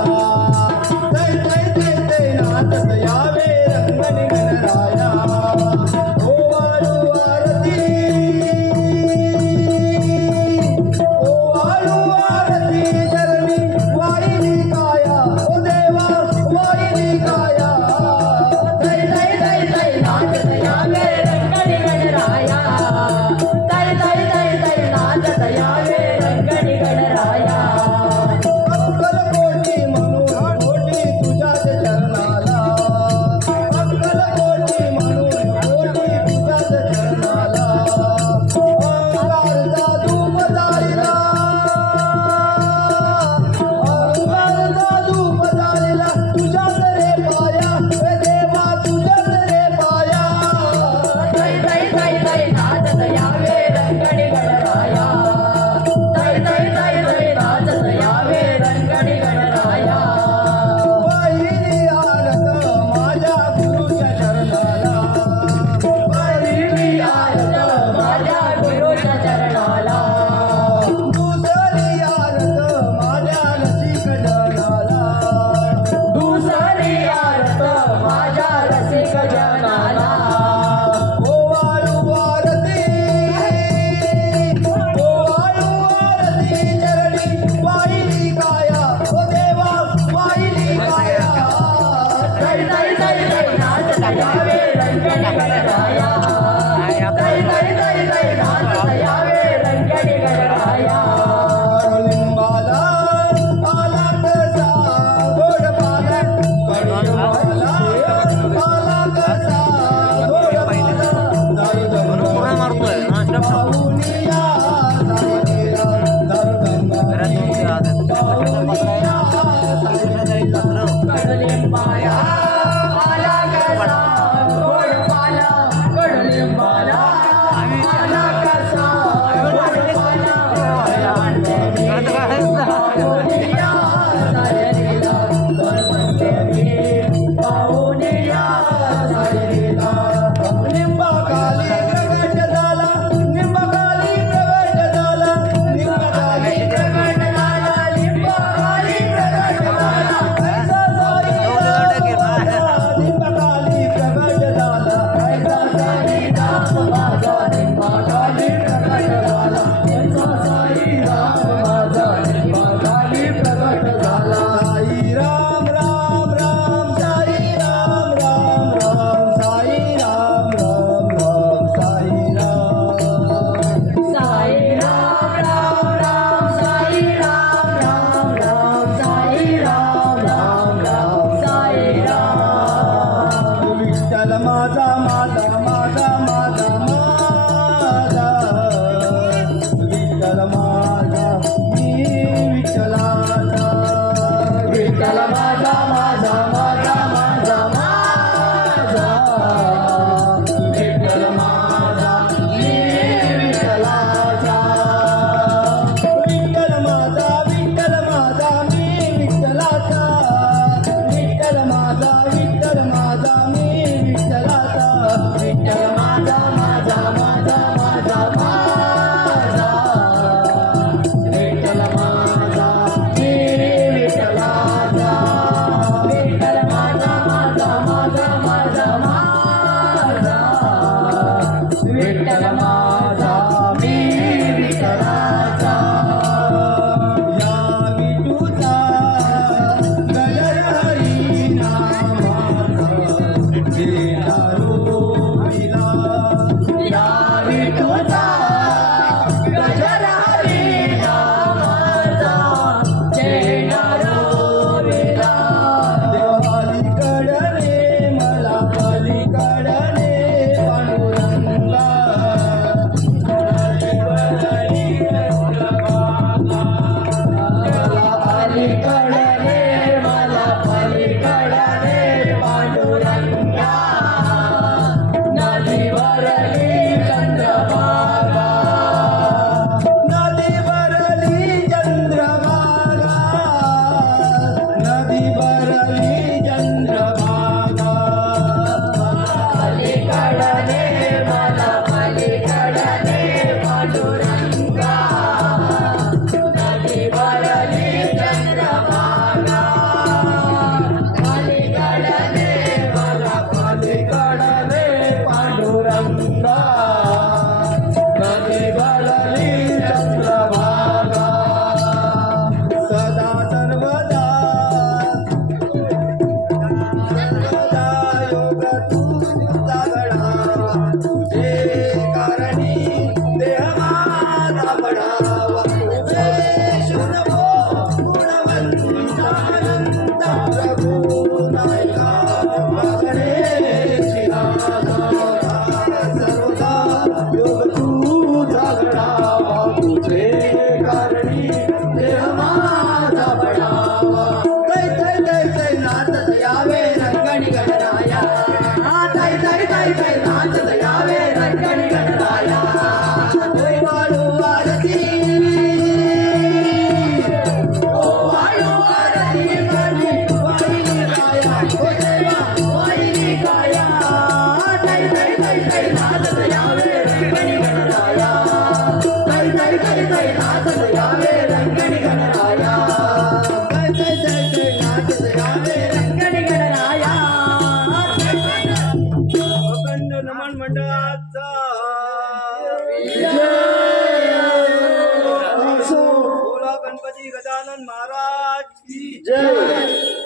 जय जय जय जय नाचत यावे रंगणी गणराया ओ वाळू आरती ओ वाळू आरती चरणी वाहिली काया ओ देवा वाहिली काया जय जय जय जय नाचत यावे रंगणी गणराया जय जय जय जय नाचत यावे रंगणी गणराया अक्कलकोटी म्हणून कोटी तुझ्याच चरणाला अक्कलकोटी म्हणून कोटी तुझ्याच चरणाला अंगारचा धूप जाळीला अंगारचा धूप जाळीला तुझ्याच रे पाया हे देवा तुझ्याच रे पाया जय जय जय जय नाचत यावे रंगणी गणराया जय जय जय जय नाचत यावे रंगणी गणराया पहिली आरत माझ्या गुरुच्या चरणाला पहिली आरत माझ्या गुरुच्या चरणाला दुसरी आरत माझ्या रसिक जनाला दुसरी आरत माझ्या रसिक जनाला ओ वाळू आरती ओ वाळू आरती चरणी वाहिली काया ओ देवा वाहिली काया जय जय जय जय नाचत यावे रंगणी गणराया जय जय जय जय नाचत यावे रंगणी गणराया कडुलिंबाला आला कसा गोड पाला कडुलिंबाला आला कसा गोड पाला दारू गंगा पाहुनिया साईला दारू गंगा पाहुनिया साईला कडुलिंबाला आला कसा गोड पाला कडुलिंबाला आला कसा गोड पाला पाहुनिया साईला पाहुनिया साईला निंबाखाली प्रगट झाला निंबाखाली प्रगट झाला निंबाखाली प्रगट झाला लिंबाखाली प्रगट झाला ऐसा साईला निंबाखाली प्रगट झाला ऐसा साईराम माझा लिंबाखाली प्रगट झाला ऐसा साईराम माझा लिंबाखाली प्रगट झाला साई राम राम राम साई राम राम राम साई राम राम राम साई राम साई राम राम राम साई राम राम राम साई राम राम राम साई राम विठ्ठल माझा माझा माझा माझा माझा विठ्ठल माझा मी विठ्ठलाचा विठ्ठल माझा माझा माझा माझा माझा विठ्ठल माझा मी विठ्ठलाचा विठ्ठल माझा मी विठ्ठलाचा विठ्ठल माझा मी विठ्ठलाचा विठ्ठल माझा माझा माझा माझा माझा विठ्ठल माझा मी विठ्ठलाचा विठ्ठल माझा माझा माझा माझा माझा विठ्ठल माझा मी विठ्ठलाचा या विठूचा गजर हरी नामाचा देणारो विला या विठूचा गजर हरी नामाचा जेणारो विला देवालीकडे मला पलीकडे पांडुरंगा पलीकडे मला पलीकडे महाराजचा बोला गणपती गजानन महाराज की जय.